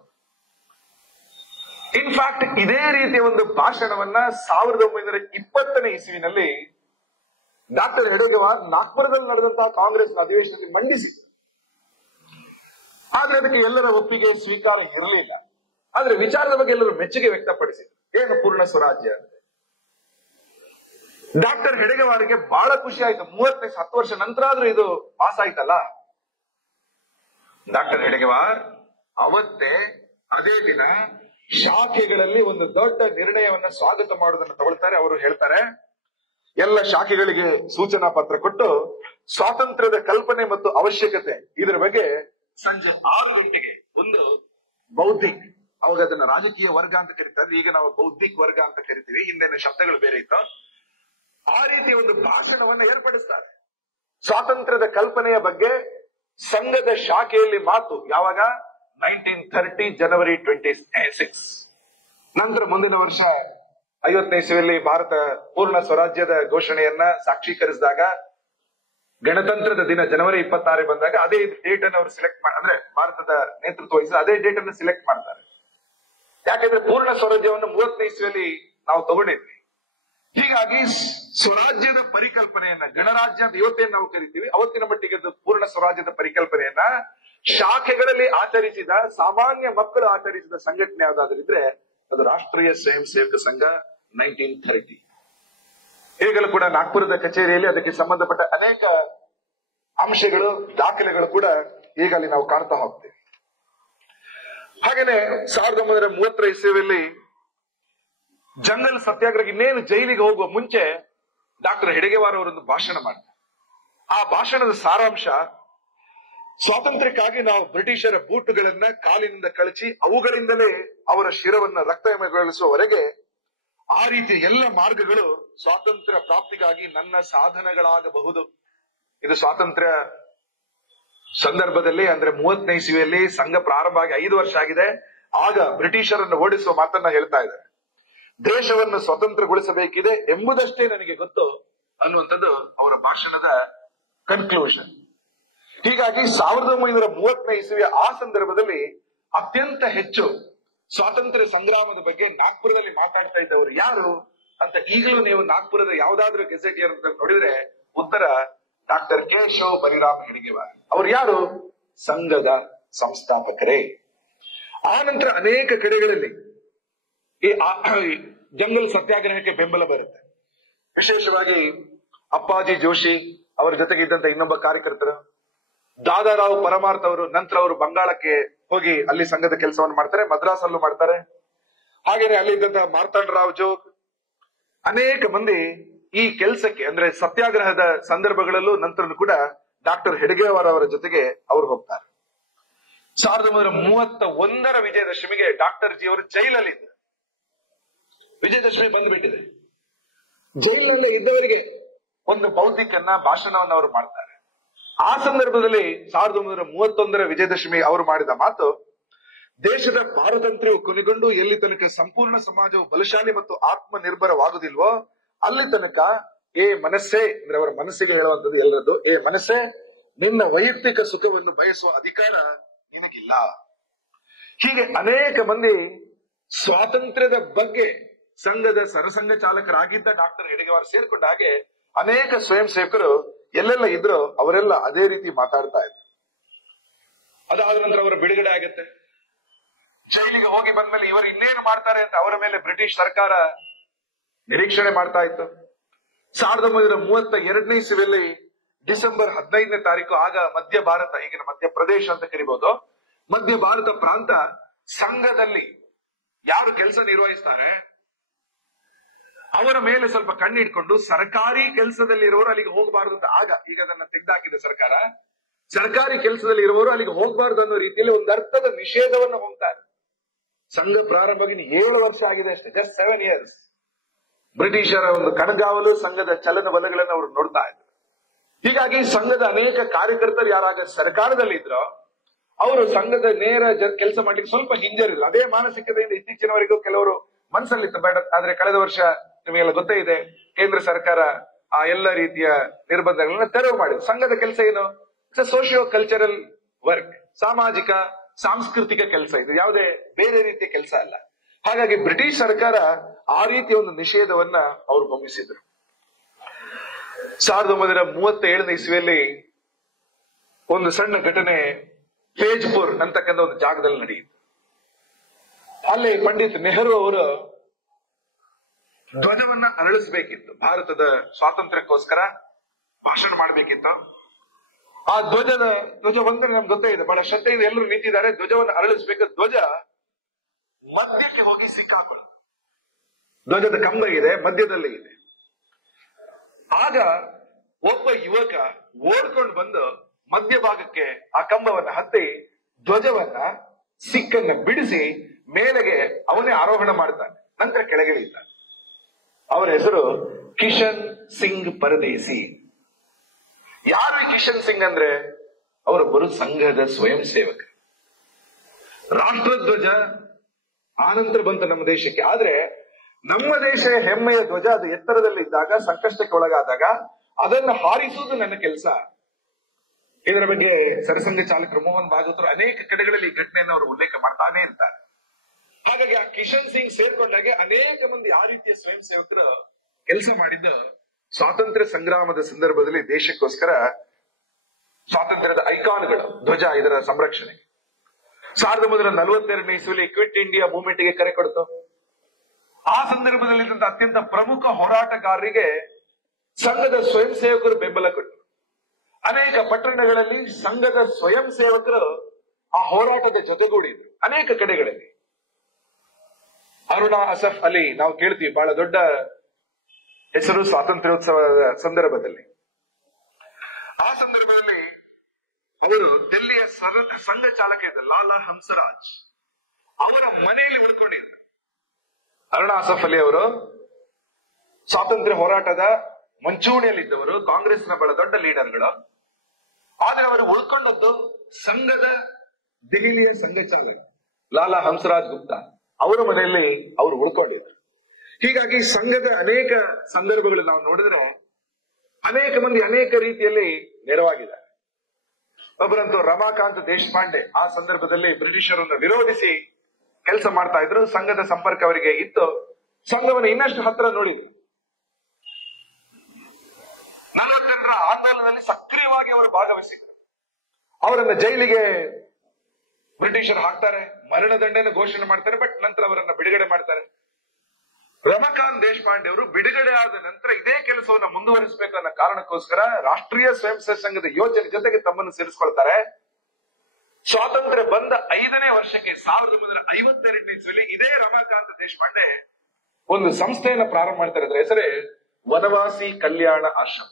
ಇನ್ಫ್ಯಾಕ್ಟ್ ಇದೇ ರೀತಿಯ ಒಂದು ಭಾಷಣವನ್ನ 1920ನೇ ಇಸ್ವಿನಲ್ಲಿ ಡಾಕ್ಟರ್ ಹೆಡಗೇವಾರ್ ನಾಗ್ಪುರದಲ್ಲಿ ನಡೆದಂತಹ ಕಾಂಗ್ರೆಸ್ ಅಧಿವೇಶನದಲ್ಲಿ ಮಂಡಿಸಿ. ಆದ್ರೆ ಅದಕ್ಕೆ ಎಲ್ಲರ ಒಪ್ಪಿಗೆ ಸ್ವೀಕಾರ ಇರಲಿಲ್ಲ. ಆದ್ರೆ ವಿಚಾರದ ಬಗ್ಗೆ ಎಲ್ಲರೂ ಮೆಚ್ಚುಗೆ ವ್ಯಕ್ತಪಡಿಸಿದ್ರು. ಏನು ಪೂರ್ಣ ಸ್ವರಾಜ್ಯ ಅಂತ. ಡಾಕ್ಟರ್ ಹೆಡಗೇವಾರ್ಗೆ ಬಹಳ ಖುಷಿ ಆಯ್ತು. 10 ವರ್ಷ ನಂತರ ಆದ್ರೂ ಇದು ಪಾಸ್ ಆಯ್ತಲ್ಲ. ಡಾಕ್ಟರ್ ಹೆಡಗೇವಾರ್ ಅವತ್ತೇ ಅದೇ ದಿನ ಶಾಖೆಗಳಲ್ಲಿ ಒಂದು ದೊಡ್ಡ ನಿರ್ಣಯವನ್ನ ಸ್ವಾಗತ ಮಾಡೋದನ್ನು ತಗೊಳ್ತಾರೆ. ಅವರು ಹೇಳ್ತಾರೆ, ಎಲ್ಲ ಶಾಖೆಗಳಿಗೆ ಸೂಚನಾ ಪತ್ರ ಕೊಟ್ಟು ಸ್ವಾತಂತ್ರ್ಯದ ಕಲ್ಪನೆ ಮತ್ತು ಅವಶ್ಯಕತೆ ಇದರ ಬಗ್ಗೆ ಸಂಜೆ 6 ಗಂಟೆಗೆ ಒಂದು ಬೌದ್ಧಿಕ್, ಅವಾಗ ಅದನ್ನ ರಾಜಕೀಯ ವರ್ಗ ಅಂತ ಕರೀತಾರೆ, ಈಗ ನಾವು ಬೌದ್ಧಿಕ್ ವರ್ಗ ಅಂತ ಕರಿತೀವಿ, ಹಿಂದಿನ ಶಬ್ದಗಳು ಬೇರೆ ಇತ್ತು, ಆ ರೀತಿಯ ಒಂದು ಭಾಷಣವನ್ನ ಏರ್ಪಡಿಸ್ತಾರೆ. ಸ್ವಾತಂತ್ರ್ಯದ ಕಲ್ಪನೆಯ ಬಗ್ಗೆ ಸಂಘದ ಶಾಖೆಯಲ್ಲಿ ಮಾತು. ಯಾವಾಗ? 1930 ಜನವರಿ 26. ನಂತರ ಮುಂದಿನ ವರ್ಷ 50ನೇ ಇಸವಿಯಲ್ಲಿ ಭಾರತ ಪೂರ್ಣ ಸ್ವರಾಜ್ಯದ ಘೋಷಣೆಯನ್ನ ಸಾಕ್ಷೀಕರಿಸಿದಾಗ, ಗಣತಂತ್ರದ ದಿನ ಜನವರಿ 26 ಬಂದಾಗ ಅದೇ ಡೇಟ್ ಅನ್ನು ಅವರು ಸಿಲೆಕ್ಟ್ ಅಂದ್ರೆ ಭಾರತದ ನೇತೃತ್ವ ವಹಿಸಿ ಅದೇ ಡೇಟ್ ಅನ್ನು ಸಿಲೆಕ್ಟ್ ಮಾಡ್ತಾರೆ. ಯಾಕಂದ್ರೆ ಪೂರ್ಣ ಸ್ವರಾಜ್ಯವನ್ನು 30ನೇ ಇಸವಿಯಲ್ಲಿ ನಾವು ತಗೊಂಡಿದ್ವಿ. ಹೀಗಾಗಿ ಸ್ವರಾಜ್ಯದ ಪರಿಕಲ್ಪನೆಯನ್ನ, ಗಣರಾಜ್ಯ ಅಂತ ಇವತ್ತೇನು ನಾವು ಕರಿತೀವಿ, ಅವತ್ತಿನ ಮಟ್ಟಿಗೆ ಪೂರ್ಣ ಸ್ವರಾಜ್ಯದ ಪರಿಕಲ್ಪನೆಯನ್ನ ಶಾಖೆಗಳಲ್ಲಿ ಆಚರಿಸಿದ, ಸಾಮಾನ್ಯ ಮಕ್ಕಳು ಆಚರಿಸಿದ ಸಂಘಟನೆ ಯಾವ್ದಾದ್ರಿದ್ರೆ ಅದು ರಾಷ್ಟ್ರೀಯ ಸ್ವಯಂ ಸೇವಕ ಸಂಘ 1930. ಈಗಲೂ ಕೂಡ ನಾಗ್ಪುರದ ಕಚೇರಿಯಲ್ಲಿ ಅದಕ್ಕೆ ಸಂಬಂಧಪಟ್ಟ ಅನೇಕ ಅಂಶಗಳು, ದಾಖಲೆಗಳು ಕೂಡ ಈಗ ಅಲ್ಲಿ ನಾವು ಕಾಣ್ತಾ ಹೋಗ್ತೇವೆ. ಹಾಗೇನೆ 1930 ಇಸವಿಯಲ್ಲಿ ಜಂಗಲ್ ಸತ್ಯಾಗ್ರಹ ಇನ್ನೇನು ಜೈಲಿಗೆ ಹೋಗುವ ಮುಂಚೆ ಡಾಕ್ಟರ್ ಹೆಡಗೇವಾರ್ ಅವರೊಂದು ಭಾಷಣ ಮಾಡ್ತಾರೆ. ಆ ಭಾಷಣದ ಸಾರಾಂಶ, ಸ್ವಾತಂತ್ರ್ಯಕ್ಕಾಗಿ ನಾವು ಬ್ರಿಟಿಷರ ಬೂಟುಗಳನ್ನ ಕಾಲಿನಿಂದ ಕಳಚಿ ಅವುಗಳಿಂದಲೇ ಅವರ ಶಿರವನ್ನ ರಕ್ತಮಯಗೊಳಿಸುವವರೆಗೆ ಆ ರೀತಿಯ ಎಲ್ಲ ಮಾರ್ಗಗಳು ಸ್ವಾತಂತ್ರ್ಯ ಪ್ರಾಪ್ತಿಗಾಗಿ ನನ್ನ ಸಾಧನಗಳಾಗಬಹುದು. ಇದು ಸ್ವಾತಂತ್ರ್ಯ ಸಂದರ್ಭದಲ್ಲಿ, ಅಂದ್ರೆ 30ನೇ ಇಸವಿಯಲ್ಲಿ ಸಂಘ ಪ್ರಾರಂಭ ಆಗಿ 5 ವರ್ಷ ಆಗಿದೆ. ಆಗ ಬ್ರಿಟಿಷರನ್ನು ಓಡಿಸುವ ಮಾತನ್ನ ಹೇಳ್ತಾ ಇದ್ದಾರೆ. ದೇಶವನ್ನು ಸ್ವತಂತ್ರಗೊಳಿಸಬೇಕಿದೆ ಎಂಬುದಷ್ಟೇ ನನಗೆ ಗೊತ್ತು ಅನ್ನುವಂಥದ್ದು ಅವರ ಭಾಷಣದ ಕನ್ಕ್ಲೂಷನ್. ಹೀಗಾಗಿ 1930ನೇ ಇಸವಿಯ ಆ ಸಂದರ್ಭದಲ್ಲಿ ಅತ್ಯಂತ ಹೆಚ್ಚು ಸ್ವಾತಂತ್ರ್ಯ ಸಂಗ್ರಾಮದ ಬಗ್ಗೆ ನಾಗ್ಪುರದಲ್ಲಿ ಮಾತಾಡ್ತಾ ಇದ್ದವರು ಯಾರು ಅಂತ ಈಗಲೂ ನೀವು ನಾಗ್ಪುರದ ಯಾವ್ದಾದ್ರೂ ಗೆಜೆಟಿಯರ್ ಅಂತ ನೋಡಿದ್ರೆ ಉತ್ತರ ಡಾಕ್ಟರ್ ಕೇಶವ್ ಬಲಿರಾಮ್ ಹೆಡಗೇವಾರ್. ಅವರು ಯಾರು? ಸಂಘದ ಸಂಸ್ಥಾಪಕರೇ. ಆ ನಂತರ ಅನೇಕ ಕಡೆಗಳಲ್ಲಿ ಈ ಜಂಗಲ್ ಸತ್ಯಾಗ್ರಹಕ್ಕೆ ಬೆಂಬಲ ಬರುತ್ತೆ. ವಿಶೇಷವಾಗಿ ಅಪ್ಪಾಜಿ ಜೋಶಿ ಅವರ ಜೊತೆಗೆ ಇದ್ದಂತ ಇನ್ನೊಬ್ಬ ಕಾರ್ಯಕರ್ತರು, ದಾದಾರಾವ್ ಪರಮಾರ್ಥ ಅವರು, ನಂತರ ಅವರು ಬಂಗಾಳಕ್ಕೆ ಹೋಗಿ ಅಲ್ಲಿ ಸಂಘದ ಕೆಲಸವನ್ನು ಮಾಡ್ತಾರೆ, ಮದ್ರಾಸಲ್ಲೂ ಮಾಡ್ತಾರೆ. ಹಾಗೇನೆ ಅಲ್ಲಿ ಇದ್ದಂತಹ ಮಾರ್ತಾಂಡ್ ರಾವ್ ಜೋಗ್, ಅನೇಕ ಮಂದಿ ಈ ಕೆಲಸಕ್ಕೆ, ಅಂದ್ರೆ ಸತ್ಯಾಗ್ರಹದ ಸಂದರ್ಭಗಳಲ್ಲೂ ನಂತರ ಕೂಡ ಡಾಕ್ಟರ್ ಹೆಡಗೇವಾರ್ ಅವರ ಜೊತೆಗೆ ಅವರು ಹೋಗ್ತಾರೆ. 1931ರ ವಿಜಯದಶಮಿಗೆ ಡಾಕ್ಟರ್ ಜಿ ಅವರು ಜೈಲಲ್ಲಿ ಇದ್ದರು. ವಿಜಯದಶಮಿ ಬಂದ್ಬಿಟ್ಟಿದೆ. ಜೈಲಿನಲ್ಲಿ ಇದ್ದವರಿಗೆ ಒಂದು ಬೌದ್ಧಿಕನ್ನ ಭಾಷಣವನ್ನು ಅವರು ಮಾಡ್ತಾರೆ. ಆ ಸಂದರ್ಭದಲ್ಲಿ 1931ರ ವಿಜಯದಶಮಿ ಅವರು ಮಾಡಿದ ಮಾತು, ದೇಶದ ಪಾರತಂತ್ರ್ಯವು ಕೊನೆಗೊಂಡು ಎಲ್ಲಿ ತನಕ ಸಂಪೂರ್ಣ ಸಮಾಜವು ಬಲಶಾಲಿ ಮತ್ತು ಆತ್ಮನಿರ್ಭರವಾಗುವುದಿಲ್ವೋ ಅಲ್ಲಿ ತನಕ ಏ ಮನಸ್ಸೇ, ಅಂದ್ರೆ ಅವರ ಮನಸ್ಸಿಗೆ ಹೇಳುವಂಥದ್ದು ಎಲ್ಲರದ್ದು, ಏ ಮನಸ್ಸೇ, ನಿನ್ನ ವೈಯಕ್ತಿಕ ಸುಖವನ್ನು ಬಯಸುವ ಅಧಿಕಾರ ನಿನಗಿಲ್ಲ. ಹೀಗೆ ಅನೇಕ ಮಂದಿ ಸ್ವಾತಂತ್ರ್ಯದ ಬಗ್ಗೆ ಸಂಘದ ಸರಸಂಘ ಚಾಲಕರಾಗಿದ್ದ ಡಾಕ್ಟರ್ ಹೆಡಗೇವಾರ್ ಸೇರ್ಕೊಂಡ ಹಾಗೆ ಅನೇಕ ಸ್ವಯಂ ಸೇವಕರು ಎಲ್ಲೆಲ್ಲ ಇದ್ರು ಅವರೆಲ್ಲ ಅದೇ ರೀತಿ ಮಾತಾಡ್ತಾ ಇದ್ರು. ಅದಾದ ನಂತರ ಅವರ ಬಿಡುಗಡೆ ಆಗುತ್ತೆ. ಜೈಲಿಗೆ ಹೋಗಿ ಬಂದ್ಮೇಲೆ ಇವರು ಇನ್ನೇನು ಮಾಡ್ತಾರೆ ಅಂತ ಅವರ ಮೇಲೆ ಬ್ರಿಟಿಷ್ ಸರ್ಕಾರ ನಿರೀಕ್ಷಣೆ ಮಾಡ್ತಾ ಇತ್ತು. 1932ನೇ ಇಸವಿಯಲ್ಲಿ ಡಿಸೆಂಬರ್ 15ನೇ ತಾರೀಕು, ಆಗ ಮಧ್ಯ ಭಾರತ, ಈಗಿನ ಮಧ್ಯಪ್ರದೇಶ ಅಂತ ಕರಿಬಹುದು, ಮಧ್ಯ ಭಾರತ ಪ್ರಾಂತ ಸಂಘದಲ್ಲಿ ಯಾರು ಕೆಲಸ ನಿರ್ವಹಿಸ್ತಾರೆ ಅವರ ಮೇಲೆ ಸ್ವಲ್ಪ ಕಣ್ಣಿಟ್ಕೊಂಡು ಸರ್ಕಾರಿ ಕೆಲಸದಲ್ಲಿ ಇರುವವರು ಅಲ್ಲಿಗೆ ಹೋಗಬಾರದು ಅಂತ, ಆಗ ಈಗ ಅದನ್ನ ತೆಗೆದಾಕಿದೆ ಸರ್ಕಾರ, ಸರ್ಕಾರಿ ಕೆಲಸದಲ್ಲಿ ಇರುವವರು ಅಲ್ಲಿಗೆ ಹೋಗಬಾರದು ಅನ್ನೋ ರೀತಿಯಲ್ಲಿ ಒಂದು ಅರ್ಥದ ನಿಷೇಧವನ್ನು ಹೋಗ್ತಾರೆ. ಸಂಘ ಪ್ರಾರಂಭವಾಗಿ 7 ವರ್ಷ ಆಗಿದೆ ಅಷ್ಟೇ, ಜಸ್ಟ್ 7 years. ಬ್ರಿಟಿಷರ ಒಂದು ಕಣ್ಗಾವಲು, ಸಂಘದ ಚಲನವಲನಗಳನ್ನು ಅವರು ನೋಡ್ತಾ ಇದ್ರು. ಹೀಗಾಗಿ ಸಂಘದ ಅನೇಕ ಕಾರ್ಯಕರ್ತರು ಯಾರಾಗ ಸರ್ಕಾರದಲ್ಲಿ ಇದ್ರೋ ಅವರು ಸಂಘದ ನೇರ ಕೆಲಸ ಮಾಡ್ಲಿಕ್ಕೆ ಸ್ವಲ್ಪ ಹಿಂಜರಿದ್ರು. ಅದೇ ಮಾನಸಿಕತೆಯಿಂದ ಇತ್ತೀಚಿನವರೆಗೂ ಕೆಲವರು ಮನಸ್ಸಲ್ಲಿತ್ತು. ಬೇಡ, ಆದ್ರೆ ಕಳೆದ ವರ್ಷ ನಿಮಗೆಲ್ಲ ಗೊತ್ತೇ ಇದೆ, ಕೇಂದ್ರ ಸರ್ಕಾರ ಆ ಎಲ್ಲ ರೀತಿಯ ನಿರ್ಬಂಧಗಳನ್ನ ತೆರವು ಮಾಡಿದೆ. ಸಂಘದ ಕೆಲಸ ಏನು? ಸೋಶಿಯೋ ಕಲ್ಚರಲ್ ವರ್ಕ್, ಸಾಮಾಜಿಕ ಸಾಂಸ್ಕೃತಿಕ ಕೆಲಸ. ಇದು ಯಾವುದೇ ಬೇರೆ ರೀತಿಯ ಕೆಲಸ ಅಲ್ಲ. ಹಾಗಾಗಿ ಬ್ರಿಟಿಷ್ ಸರ್ಕಾರ ಆ ರೀತಿಯ ಒಂದು ನಿಷೇಧವನ್ನ ಅವರು ಗಮನಿಸಿದ್ರು. 1937 ಇಸ್ವಿಯಲ್ಲಿ ಒಂದು ಸಣ್ಣ ಘಟನೆ ತೇಜ್ಪುರ್ ಅಂತಕ್ಕಂಥ ಒಂದು ಜಾಗದಲ್ಲಿ ನಡೆಯಿತು. ಅಲ್ಲಿ ಪಂಡಿತ್ ನೆಹರು ಅವರು ಧ್ವಜವನ್ನ ಅರಳಿಸಬೇಕಿತ್ತು. ಭಾರತದ ಸ್ವಾತಂತ್ರ್ಯಕ್ಕೋಸ್ಕರ ಭಾಷಣ ಮಾಡಬೇಕಿತ್ತು. ಆ ಧ್ವಜ ಒಂದೇ ನಮ್ಗೆ ಗೊತ್ತೇ ಇದೆ, ಬಹಳ ಶ್ರದ್ಧೆಯಿಂದ ಎಲ್ಲರೂ ನಿಂತಿದ್ದಾರೆ. ಧ್ವಜವನ್ನು ಅರಳಿಸಬೇಕು. ಧ್ವಜ ಮಧ್ಯಕ್ಕೆ ಹೋಗಿ ಸಿಕ್ಕಾಕೊಳ್ಳು. ಧ್ವಜದ ಕಂಬ ಇದೆ, ಮಧ್ಯದಲ್ಲಿ ಇದೆ. ಆಗ ಒಬ್ಬ ಯುವಕ ಓಡ್ಕೊಂಡು ಬಂದು ಮಧ್ಯಭಾಗಕ್ಕೆ ಆ ಕಂಬವನ್ನ ಹತ್ತಿ ಧ್ವಜವನ್ನ ಸಿಕ್ಕನ್ನ ಬಿಡಿಸಿ ಮೇಲೆಗೆ ಅವನೇ ಆರೋಹಣ ಮಾಡ್ತಾನೆ. ನಂತರ ಕೆಳಗೆ ಇಳಿತಾನೆ. ಅವರ ಹೆಸರು ಕಿಶನ್ ಸಿಂಗ್ ಪರದೇಸಿ. ಯಾರು ಈ ಕಿಶನ್ ಸಿಂಗ್ ಅಂದ್ರೆ? ಅವರೊಬ್ಬರು ಸಂಘದ ಸ್ವಯಂ ಸೇವಕ. ರಾಷ್ಟ್ರಧ್ವಜ ಆನಂತರ ಬಂತ ನಮ್ಮ ದೇಶಕ್ಕೆ. ಆದ್ರೆ ನಮ್ಮ ದೇಶ ಹೆಮ್ಮೆಯ ಧ್ವಜ ಅದು ಎತ್ತರದಲ್ಲಿ ಇದ್ದಾಗ, ಸಂಕಷ್ಟಕ್ಕೆ ಒಳಗಾದಾಗ ಅದನ್ನು ಹಾರಿಸುವುದು ನನ್ನ ಕೆಲಸ. ಇದರ ಬಗ್ಗೆ ಸರಸಂಘ ಚಾಲಕರು ಮೋಹನ್ ಭಾಗವತರು ಅನೇಕ ಕಡೆಗಳಲ್ಲಿ ಈ ಘಟನೆಯನ್ನು ಅವರು ಉಲ್ಲೇಖ ಮಾಡ್ತಾನೆ ಇರ್ತಾರೆ. ಹಾಗಾಗಿ ಆ ಕಿಶನ್ ಸಿಂಗ್ ಸೇರ್ಕೊಂಡಾಗೆ ಅನೇಕ ಮಂದಿ ಆ ರೀತಿಯ ಸ್ವಯಂ ಸೇವಕರು ಕೆಲಸ ಮಾಡಿದ್ದ ಸ್ವಾತಂತ್ರ್ಯ ಸಂಗ್ರಾಮದ ಸಂದರ್ಭದಲ್ಲಿ ದೇಶಕ್ಕೋಸ್ಕರ ಸ್ವಾತಂತ್ರ್ಯದ ಐಕಾನ್ಗಳು ಧ್ವಜ ಇದರ ಸಂರಕ್ಷಣೆ. 1942 ಇಸ್ವಿಯಲ್ಲಿ ಕ್ವಿಟ್ ಇಂಡಿಯಾ ಮೂವ್ಮೆಂಟ್ ಗೆ ಕರೆ ಕೊಡ್ತು. ಆ ಸಂದರ್ಭದಲ್ಲಿ ಅತ್ಯಂತ ಪ್ರಮುಖ ಹೋರಾಟಗಾರರಿಗೆ ಸಂಘದ ಸ್ವಯಂ ಸೇವಕರು ಬೆಂಬಲ ಕೊಟ್ಟರು. ಅನೇಕ ಪಟ್ಟಣಗಳಲ್ಲಿ ಸಂಘದ ಸ್ವಯಂ ಸೇವಕರು ಆ ಹೋರಾಟದ ಜೊತೆಗೂಡಿದ್ರು. ಅನೇಕ ಕಡೆಗಳಲ್ಲಿ ಅರುಣಾ ಅಸಫ್ ಅಲಿ ನಾವು ಕೇಳ್ತೀವಿ, ಬಹಳ ದೊಡ್ಡ ಹೆಸರು ಸ್ವಾತಂತ್ರ್ಯೋತ್ಸವದ ಸಂದರ್ಭದಲ್ಲಿ. ಆ ಸಂದರ್ಭದಲ್ಲಿ ಅವರು ದಿಲ್ಲಿಯ ಸಂಘ ಚಾಲಕ ಇದ್ದ ಲಾಲಾ ಹಂಸರಾಜ್ ಅವರ ಮನೆಯಲ್ಲಿ ಉಳ್ಕೊಂಡಿದ್ರು. ಅರುಣಾ ಅಸಫ್ ಅಲಿ ಅವರು ಸ್ವಾತಂತ್ರ್ಯ ಹೋರಾಟದ ಮಂಚೂಣಿಯಲ್ಲಿದ್ದವರು, ಕಾಂಗ್ರೆಸ್ನ ಬಹಳ ದೊಡ್ಡ ಲೀಡರ್ಗಳು. ಆದ್ರೆ ಅವರು ಉಳ್ಕೊಂಡದ್ದು ಸಂಘದ ದೆಹಲಿಯ ಸಂಘ ಚಾಲಕ ಲಾಲಾ ಹಂಸರಾಜ್ ಗುಪ್ತಾ ಅವರ ಮನೆಯಲ್ಲಿ ಅವರು ಉಳ್ಕೊಂಡಿದ್ರು. ಹೀಗಾಗಿ ಸಂಘದ ಅನೇಕ ಸಂದರ್ಭಗಳು ನಾವು ನೋಡಿದ್ರೆ ಅನೇಕ ಮಂದಿ ಅನೇಕ ರೀತಿಯಲ್ಲಿ ನೆರವಾಗಿದ್ದಾರೆ. ಒಬ್ಬರಂತೂ ರಮಾಕಾಂತ್ ದೇಶಪಾಂಡೆ ಆ ಸಂದರ್ಭದಲ್ಲಿ ಬ್ರಿಟಿಷರನ್ನು ವಿರೋಧಿಸಿ ಕೆಲಸ ಮಾಡ್ತಾ ಇದ್ರು. ಸಂಘದ ಸಂಪರ್ಕ ಅವರಿಗೆ ಇತ್ತು. ಸಂಘವನ್ನು ಇನ್ನಷ್ಟು ಹತ್ರ ನೋಡಿದ್ರು. 48ರ ಆಂದೋಲನದಲ್ಲಿ ಸಕ್ರಿಯವಾಗಿ ಅವರು ಭಾಗವಹಿಸಿದ್ರು. ಅವರನ್ನ ಜೈಲಿಗೆ ಬ್ರಿಟಿಷರು ಹಾಕ್ತಾರೆ, ಮರಣದಂಡನೆ ಘೋಷಣೆ ಮಾಡ್ತಾರೆ. ಬಟ್ ನಂತರ ಅವರನ್ನ ಬಿಡುಗಡೆ ಮಾಡ್ತಾರೆ. ರಮಾಕಾಂತ್ ದೇಶಪಾಂಡೆ ಅವರು ಬಿಡುಗಡೆ ಆದ ನಂತರ ಇದೇ ಕೆಲಸವನ್ನ ಮುಂದುವರಿಸಬೇಕು ಅನ್ನೋ ಕಾರಣಕ್ಕೋಸ್ಕರ ರಾಷ್ಟ್ರೀಯ ಸ್ವಯಂ ಸೇವಕ ಸಂಘದ ಯೋಜನೆ ಜೊತೆಗೆ ತಮ್ಮನ್ನು ಸೇರಿಸಿಕೊಳ್ತಾರೆ. ಸ್ವಾತಂತ್ರ್ಯ ಬಂದ 5ನೇ ವರ್ಷಕ್ಕೆ 1952 ಇಸ್ವಿಯಲ್ಲಿ ಇದೇ ರಮಾಕಾಂತ್ ದೇಶಪಾಂಡೆ ಒಂದು ಸಂಸ್ಥೆಯನ್ನ ಪ್ರಾರಂಭ ಮಾಡ್ತಾರೆ. ಅದರ ಹೆಸರೇ ವನವಾಸಿ ಕಲ್ಯಾಣ ಆಶ್ರಮ.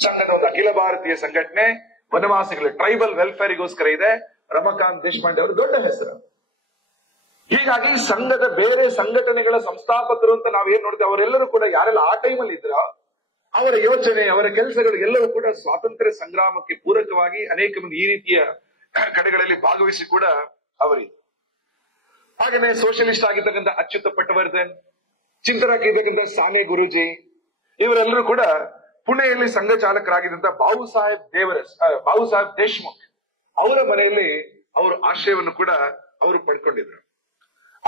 ಸಂಘದ ಒಂದು ಅಖಿಲ ಭಾರತೀಯ ಸಂಘಟನೆ, ವನವಾಸಿಗಳ ಟ್ರೈಬಲ್ ವೆಲ್ಫೇರಿಗೋಸ್ಕರ ಇದೆ. ರಮಾಕಾಂತ್ ದೇಶಪಾಂಡೆ ಅವರು ದೊಡ್ಡ ಹೆಸರು. ಹೀಗಾಗಿ ಸಂಘದ ಬೇರೆ ಸಂಘಟನೆಗಳ ಸಂಸ್ಥಾಪಕರು ಅಂತ ನಾವೇನ್ ನೋಡ್ತೇವೆ, ಅವರೆಲ್ಲರೂ ಕೂಡ ಯಾರೆಲ್ಲ ಆ ಟೈಮಲ್ಲಿ ಇದ್ರ ಅವರ ಯೋಚನೆ, ಅವರ ಕೆಲಸಗಳು ಎಲ್ಲವೂ ಕೂಡ ಸ್ವಾತಂತ್ರ್ಯ ಸಂಗ್ರಾಮಕ್ಕೆ ಪೂರಕವಾಗಿ ಅನೇಕ ಮಂದಿ ಈ ರೀತಿಯ ಕಡೆಗಳಲ್ಲಿ ಭಾಗವಹಿಸಿ ಕೂಡ ಅವರಿದ್ರು. ಹಾಗೇನೆ ಸೋಷಿಯಲಿಸ್ಟ್ ಆಗಿರ್ತಕ್ಕಂಥ ಅಚ್ಯುತ ಪಟವರ್ಧನ್, ಚಿಂತನಕ್ಕಿರ್ತಕ್ಕಂಥ ಸಾನೆ ಗುರೂಜಿ, ಇವರೆಲ್ಲರೂ ಕೂಡ ಪುಣೆಯಲ್ಲಿ ಸಂಘ ಚಾಲಕರಾಗಿದ್ದಂತ ಬಾಬು ಸಾಹೇಬ್ ದೇಶ್ಮುಖ್ ಅವರ ಮನೆಯಲ್ಲಿ ಅವರು ಆಶ್ರಯವನ್ನು ಕೂಡ ಅವರು ಪಡ್ಕೊಂಡಿದ್ರು.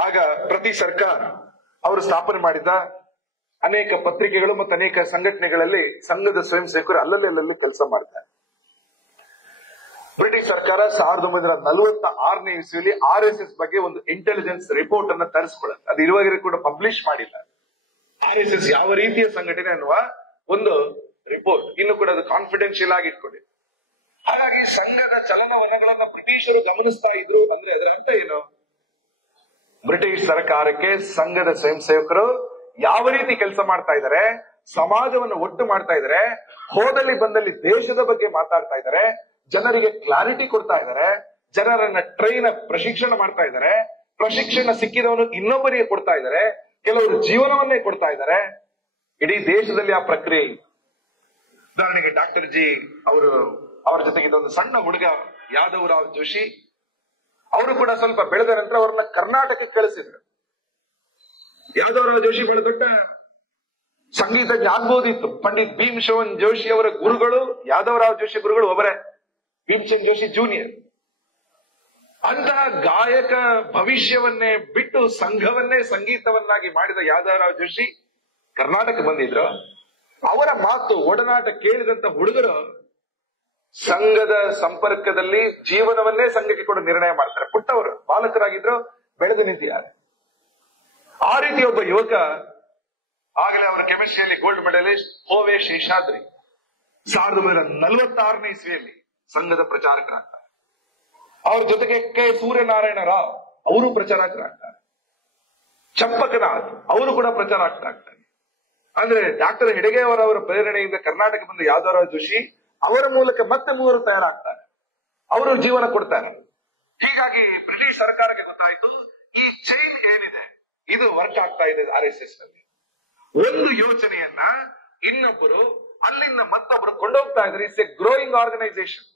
ಆಗ ಪ್ರತಿ ಸರ್ಕಾರ ಅವರು ಸ್ಥಾಪನೆ ಮಾಡಿದ ಅನೇಕ ಪತ್ರಿಕೆಗಳು ಮತ್ತು ಅನೇಕ ಸಂಘಟನೆಗಳಲ್ಲಿ ಸಂಘದ ಸ್ವಯಂ ಸೇವಕರು ಅಲ್ಲಲ್ಲಿ ಕೆಲಸ ಮಾಡ್ತಾರೆ. ಬ್ರಿಟಿಷ್ ಸರ್ಕಾರ 1946ನೇ ಇಸ್ವಿಯಲ್ಲಿ RSS ಬಗ್ಗೆ ಒಂದು ಇಂಟೆಲಿಜೆನ್ಸ್ ರಿಪೋರ್ಟ್ ಅನ್ನ ತರಿಸ್ಕೊಳ್ಳುತ್ತೆ. ಅದು ಇರುವಾಗ ಕೂಡ ಪಬ್ಲಿಷ್ ಮಾಡಿಲ್ಲ. RSS ಯಾವ ರೀತಿಯ ಸಂಘಟನೆ ಅನ್ನುವ ಒಂದು ರಿಪೋರ್ಟ್ ಇನ್ನು ಕೂಡ ಅದು ಕಾನ್ಫಿಡೆನ್ಶಿಯಲ್ ಆಗಿ ಇಟ್ಕೊಂಡಿದೆ. ಹಾಗಾಗಿ ಸಂಘದ ಚಲನವಲನಗಳನ್ನ ಬ್ರಿಟಿಷರು ಗಮನಿಸ್ತಾ ಇದ್ರು ಅಂದ್ರೆ ಅದರ ಅರ್ಥ ಏನು? ಬ್ರಿಟಿಷ್ ಸರ್ಕಾರಕ್ಕೆ ಸಂಘದ ಸ್ವಯಂ ಸೇವಕರು ಯಾವ ರೀತಿ ಕೆಲಸ ಮಾಡ್ತಾ ಇದ್ದಾರೆ, ಸಮಾಜವನ್ನು ಒಟ್ಟು ಮಾಡ್ತಾ ಇದ್ದಾರೆ, ಹೋದಲ್ಲಿ ಬಂದಲ್ಲಿ ದೇಶದ ಬಗ್ಗೆ ಮಾತಾಡ್ತಾ ಇದ್ದಾರೆ, ಜನರಿಗೆ ಕ್ಲಾರಿಟಿ ಕೊಡ್ತಾ ಇದ್ದಾರೆ, ಜನರನ್ನ ಪ್ರಶಿಕ್ಷಣ ಮಾಡ್ತಾ ಇದ್ದಾರೆ, ಪ್ರಶಿಕ್ಷಣ ಸಿಕ್ಕಿದವನು ಇನ್ನೊಬ್ಬರಿಗೆ ಕೊಡ್ತಾ ಇದ್ದಾರೆ, ಕೆಲವರು ಜೀವನವನ್ನೇ ಕೊಡ್ತಾ ಇದ್ದಾರೆ. ಇಡೀ ದೇಶದಲ್ಲಿ ಆ ಪ್ರಕ್ರಿಯೆ. ಉದಾಹರಣೆಗೆ ಡಾಕ್ಟರ್ ಜಿ ಅವರ ಜೊತೆಗೆ ಇದೊಂದು ಸಣ್ಣ ಹುಡುಗ ಯಾದವ್ ರಾವ್ ಜೋಶಿ, ಅವರು ಕೂಡ ಸ್ವಲ್ಪ ಬೆಳೆದ ನಂತರ ಅವರನ್ನ ಕರ್ನಾಟಕಕ್ಕೆ ಕಳಿಸಿದ್ರು. ಯಾದವ್ ರಾವ್ ಜೋಶಿ ಬಹಳ ದೊಡ್ಡ ಸಂಗೀತಜ್ಞ ಆಗ್ಬೋದಿತ್ತು. ಪಂಡಿತ್ ಭೀಮಸೇನ್ ಜೋಶಿ ಅವರ ಗುರುಗಳು ಯಾದವ್ ರಾವ್ ಜೋಶಿ ಗುರುಗಳು ಒಬ್ಬರೇ, ಭೀಮಸೇನ್ ಜೋಶಿ ಜೂನಿಯರ್. ಅಂತಹ ಗಾಯಕ ಭವಿಷ್ಯವನ್ನೇ ಬಿಟ್ಟು ಸಂಘವನ್ನೇ ಸಂಗೀತವನ್ನಾಗಿ ಮಾಡಿದ ಯಾದವರಾವ್ ಜೋಶಿ ಕರ್ನಾಟಕ ಬಂದಿದ್ರು. ಅವರ ಮಾತು ಒಡನಾಟ ಕೇಳಿದಂತ ಹುಡುಗರು ಸಂಘದ ಸಂಪರ್ಕದಲ್ಲಿ ಜೀವನವನ್ನೇ ಸಂಘಕ್ಕೆ ಕೊಡು ನಿರ್ಣಯ ಮಾಡ್ತಾರೆ. ಪುಟ್ಟವರು ಬಾಲಕರಾಗಿದ್ರು, ಬೆಳೆದು ನಿಂತಿದ್ದಾರೆ. ಆ ರೀತಿ ಒಬ್ಬ ಯುವಕ, ಆಗಲೇ ಅವರ ಕೆಮಿಸ್ಟ್ರಿಯಲ್ಲಿ ಗೋಲ್ಡ್ ಮೆಡಲಿಸ್ಟ್ ಹೋವೆ ಶೇಷಾದ್ರಿ 1946ನೇ ಇಸ್ವಿಯಲ್ಲಿ ಸಂಘದ ಪ್ರಚಾರಕರಾಗ್ತಾರೆ. ಅವ್ರ ಜೊತೆಗೆ ಕೆ ಸೂರ್ಯನಾರಾಯಣ ರಾವ್ ಅವರು ಪ್ರಚಾರಕರಾಗ್ತಾರೆ. ಚಂಪಕನಾಥ್ ಅವರು ಕೂಡ ಪ್ರಚಾರಕರಾಗ್ತಾರೆ. ಅಂದ್ರೆ ಡಾಕ್ಟರ್ ಹೆಡಗೇವರ್ ಪ್ರೇರಣೆಯಿಂದ ಕರ್ನಾಟಕ ಬಂದ ಯಾದವರಾವ್ ಜೋಶಿ ಅವರ ಮೂಲಕ ಮತ್ತೆ ಮೂವರು ತಯಾರಾಗ್ತಾರೆ. ಅವರು ಜೀವನ ಕೊಡ್ತಾರೆ. ಹೀಗಾಗಿ ಬ್ರಿಟಿಷ್ ಸರ್ಕಾರಕ್ಕೆ ಗೊತ್ತಾಯ್ತು ಈ ಚೈನ್ ಏನಿದೆ ಇದು ವರ್ಕ್ ಆಗ್ತಾ ಇದೆ RSS ನಲ್ಲಿ. ಒಂದು ಯೋಚನೆಯನ್ನ ಇನ್ನೊಬ್ಬರು ಅಲ್ಲಿಂದ ಮತ್ತೊಬ್ಬರು ಕೊಂಡೋಗ್ತಾ ಇದ್ದಾರೆ. It's a growing organisation.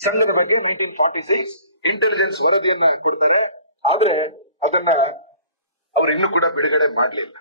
ಸಂಘದ ಬಗ್ಗೆ 1946 ಇಂಟೆಲಿಜೆನ್ಸ್ ವರದಿಯನ್ನ ಕೊಡ್ತಾರೆ. ಆದ್ರೆ ಅದನ್ನ ಅವರು ಇನ್ನೂ ಕೂಡ ಬಿಡುಗಡೆ ಮಾಡಲಿಲ್ಲ.